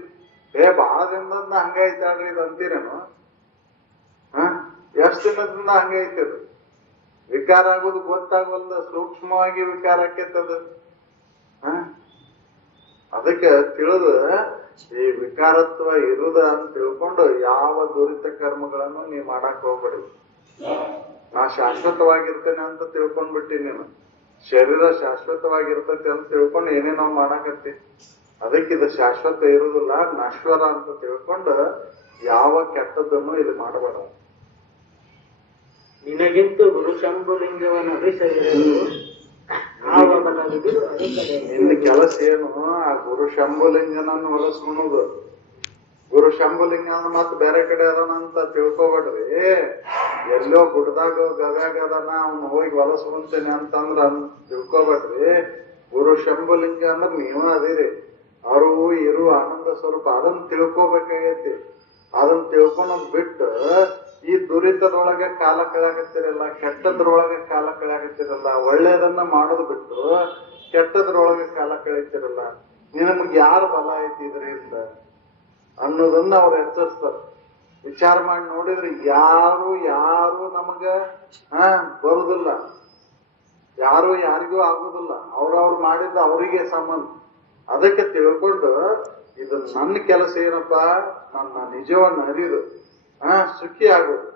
ಬಹಳ ದಿನದಿಂದ ಹಂಗ ಐತಾಳ್ರಿ ಇದು ಅಂತೀರೇನು? ಎಷ್ಟ್ ದಿನದಿಂದ ಹಂಗ ಐತದು? ವಿಕಾರ ಆಗೋದು ಗೊತ್ತಾಗವಲ್ದ, ಸೂಕ್ಷ್ಮವಾಗಿ ವಿಕಾರ ಆಕೇತದ. ಅದಕ್ಕೆ ತಿಳಿದು ಈ ವಿಕಾರತ್ವ ಇರುದ ಅಂತ ತಿಳ್ಕೊಂಡು ಯಾವ ದುರಿತ ಕರ್ಮಗಳನ್ನು ನೀವ್ ಮಾಡಕ್ ಹೋಗ್ಬೇಡಿ. ನಾ ಶಾಶ್ವತವಾಗಿರ್ತೇನೆ ಅಂತ ತಿಳ್ಕೊಂಡ್ಬಿಟ್ಟಿ ನೀನು. ಶರೀರ ಶಾಶ್ವತವಾಗಿರ್ತೈತಿ ಅಂತ ತಿಳ್ಕೊಂಡು ಏನೇನೋ ಮಾಡಾಕತ್ತಿ. ಅದಕ್ಕಿದು ಶಾಶ್ವತ ಇರುದಿಲ್ಲ, ನಶ್ವರ ಅಂತ ತಿಳ್ಕೊಂಡು ಯಾವ ಕೆಟ್ಟದ್ದನ್ನು ಇಲ್ಲಿ ಮಾಡಬೇಡ. ನಿನಗಿಂತ ಗುರು ಶಂಭುಲಿಂಗವನ್ನು ಅಭಿಸವಿರಲು ಆವ ಬಲವಿದು ಅರಿಕಡೆ. ನಿನ್ನ ಕೆಲಸ ಏನು? ಆ ಗುರು ಶಂಭುಲಿಂಗನನ್ನು ಹೊಲಸ್ಕೊಳೋದು. ಗುರು ಶಂಭುಲಿಂಗ ಮತ್ತೆ ಬೇರೆ ಕಡೆ ಅದಾನ ಅಂತ ತಿಳ್ಕೊಬೇಡ್ರಿ. ಎಲ್ಲೋ ಗುಡ್ದಾಗ ಗವ್ಯಾಗ ಅದಾನ ಅವ್ನು ಹೋಗಿ ಹೊಲಸ್ಕೊಂತೇನೆ ಅಂತಂದ್ರ ತಿಳ್ಕೊಬೇಡ್ರಿ. ಗುರು ಶಂಭುಲಿಂಗ ಅಂದ್ರ ನೀವ ಅದೀರಿ. ಅವರು ಇರುವ ಆನಂದ ಸ್ವರೂಪ ಅದನ್ನ ತಿಳ್ಕೊಬೇಕಾಗೈತಿ. ಅದನ್ನ ತಿಳ್ಕೊಳೋದ್ ಬಿಟ್ಟು ಈ ದುರಿತದೊಳಗೆ ಕಾಲ ಕಳೆಯಾಕತ್ತಿರಲ್ಲ, ಕೆಟ್ಟದ್ರೊಳಗೆ ಕಾಲ ಕಳೆಯಾಕತ್ತಿರಲ್ಲ, ಒಳ್ಳೇದನ್ನ ಮಾಡೋದು ಬಿಟ್ಟು ಕೆಟ್ಟದ್ರೊಳಗೆ ಕಾಲ ಕಳೀತಿರಲ್ಲ. ನಿನಮ್ಗೆ ಯಾರ ಬಲ ಐತಿ ಇದರಿಂದ ಅನ್ನೋದನ್ನ ಅವ್ರು ಎಚ್ಚರಿಸ್ತಾರ. ವಿಚಾರ ಮಾಡಿ ನೋಡಿದ್ರೆ ಯಾರು ನಮಗ ಬರುದಿಲ್ಲ, ಯಾರು ಯಾರಿಗೂ ಆಗುದಿಲ್ಲ. ಅವ್ರವ್ರು ಮಾಡಿದ್ದ ಅವರಿಗೆ ಸಂಬಂಧ. ಅದಕ್ಕೆ ತಿಳ್ಕೊಂಡು ಇದು ನನ್ನ ಕೆಲಸ ಏನಪ್ಪ, ನನ್ನ ನಿಜವನ್ನ ಅರಿದು ಸುಖಿ ಆಗೋದು.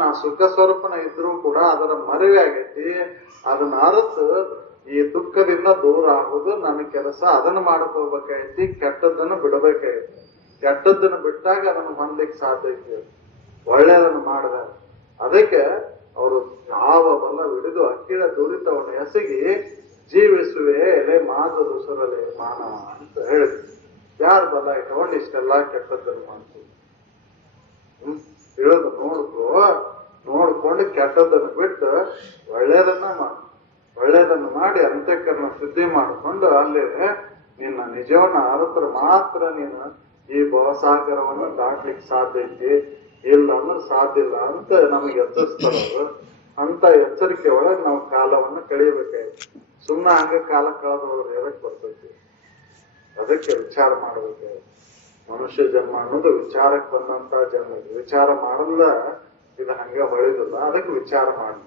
ನಾ ಸುಖ ಸ್ವರೂಪನ ಇದ್ರೂ ಕೂಡ ಅದರ ಮರೆವೆ ಆಗೈತಿ. ಅದನ್ನ ಅರತು ಈ ದುಃಖದಿಂದ ದೂರ ಆಗೋದು ನನ್ನ ಕೆಲಸ. ಅದನ್ನ ಮಾಡ್ಕೋಬೇಕಾಗೈತಿ. ಕೆಟ್ಟದ್ದನ್ನು ಬಿಡಬೇಕಾಗೈತಿ. ಕೆಟ್ಟದ್ದನ್ನು ಬಿಟ್ಟಾಗ ಅದನ್ನು ಹೊಂದಲಿಕ್ಕೆ ಸಾಧ್ಯ ಐತಿ. ಒಳ್ಳೆಯದನ್ನು ಮಾಡಿದ ಅದಕ್ಕೆ ಅವರು ಯಾವ ಬಲ ಹಿಡಿದು ಅಕ್ಕಿಳ ದುರಿತವನ್ನು ಎಸಗಿ ಜೀವಿಸುವೆ ಎಲೆ ಮಾದ ದುಸರಲೆ ಮಾನವ ಅಂತ ಹೇಳಿದ್ರು. ಯಾರು ಬಲ ಇಟ್ಕೊಂಡು ಇಷ್ಟೆಲ್ಲಾ ಕೆಟ್ಟದ್ದನ್ನು ಮಾಡ್ತೀವಿ? ತಿಳಿದು ನೋಡ್ಕೊಂಡು ಕೆಟ್ಟದ್ದನ್ನು ಬಿಟ್ಟು ಒಳ್ಳೇದನ್ನು ಮಾಡಿ ಅಂತಃಕರಣ ಶುದ್ಧಿ ಮಾಡಿಕೊಂಡು ಅಲ್ಲಿ ನಿನ್ನ ನಿಜವನ್ನ ಅರತ್ರ ಮಾತ್ರ ನೀನು ಈ ಭವಸಾಗರವನ್ನು ದಾಟ್ಲಿಕ್ಕೆ ಸಾಧ್ಯ ಐತಿ. ಇಲ್ಲ ಅಂದ್ರೆ ಸಾಧ್ಯ ಇಲ್ಲ ಅಂತ ನಮಗೆ ಎಚ್ಚರಿಸ್ತಾರ ಅವರು. ಅಂತ ಎಚ್ಚರಿಕೆ ಒಳಗೆ ನಾವು ಕಾಲವನ್ನು ಕಳಿಬೇಕಾಯ್ತು. ಸುಮ್ಮನೆ ಹಂಗ ಕಾಲ ಕಳೆದವ್ರು ಎದಕ್ ಬರ್ತೈತಿ? ಅದಕ್ಕೆ ವಿಚಾರ ಮಾಡ್ಬೇಕು. ಮನುಷ್ಯ ಜನ್ಮ ಅನ್ನೋದು ವಿಚಾರಕ್ಕೆ ಬಂದಂತ ಜನ್ಮ. ವಿಚಾರ ಮಾಡಲ್ಲ ಇದು ಹಂಗ ಹೊಳಿದಿಲ್ಲ. ಅದಕ್ಕೆ ವಿಚಾರ ಮಾಡಿ.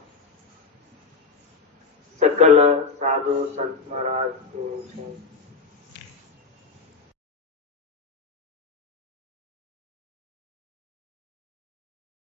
ಸಕಲ ಸಾಧು ಸಂತಮರಾಜು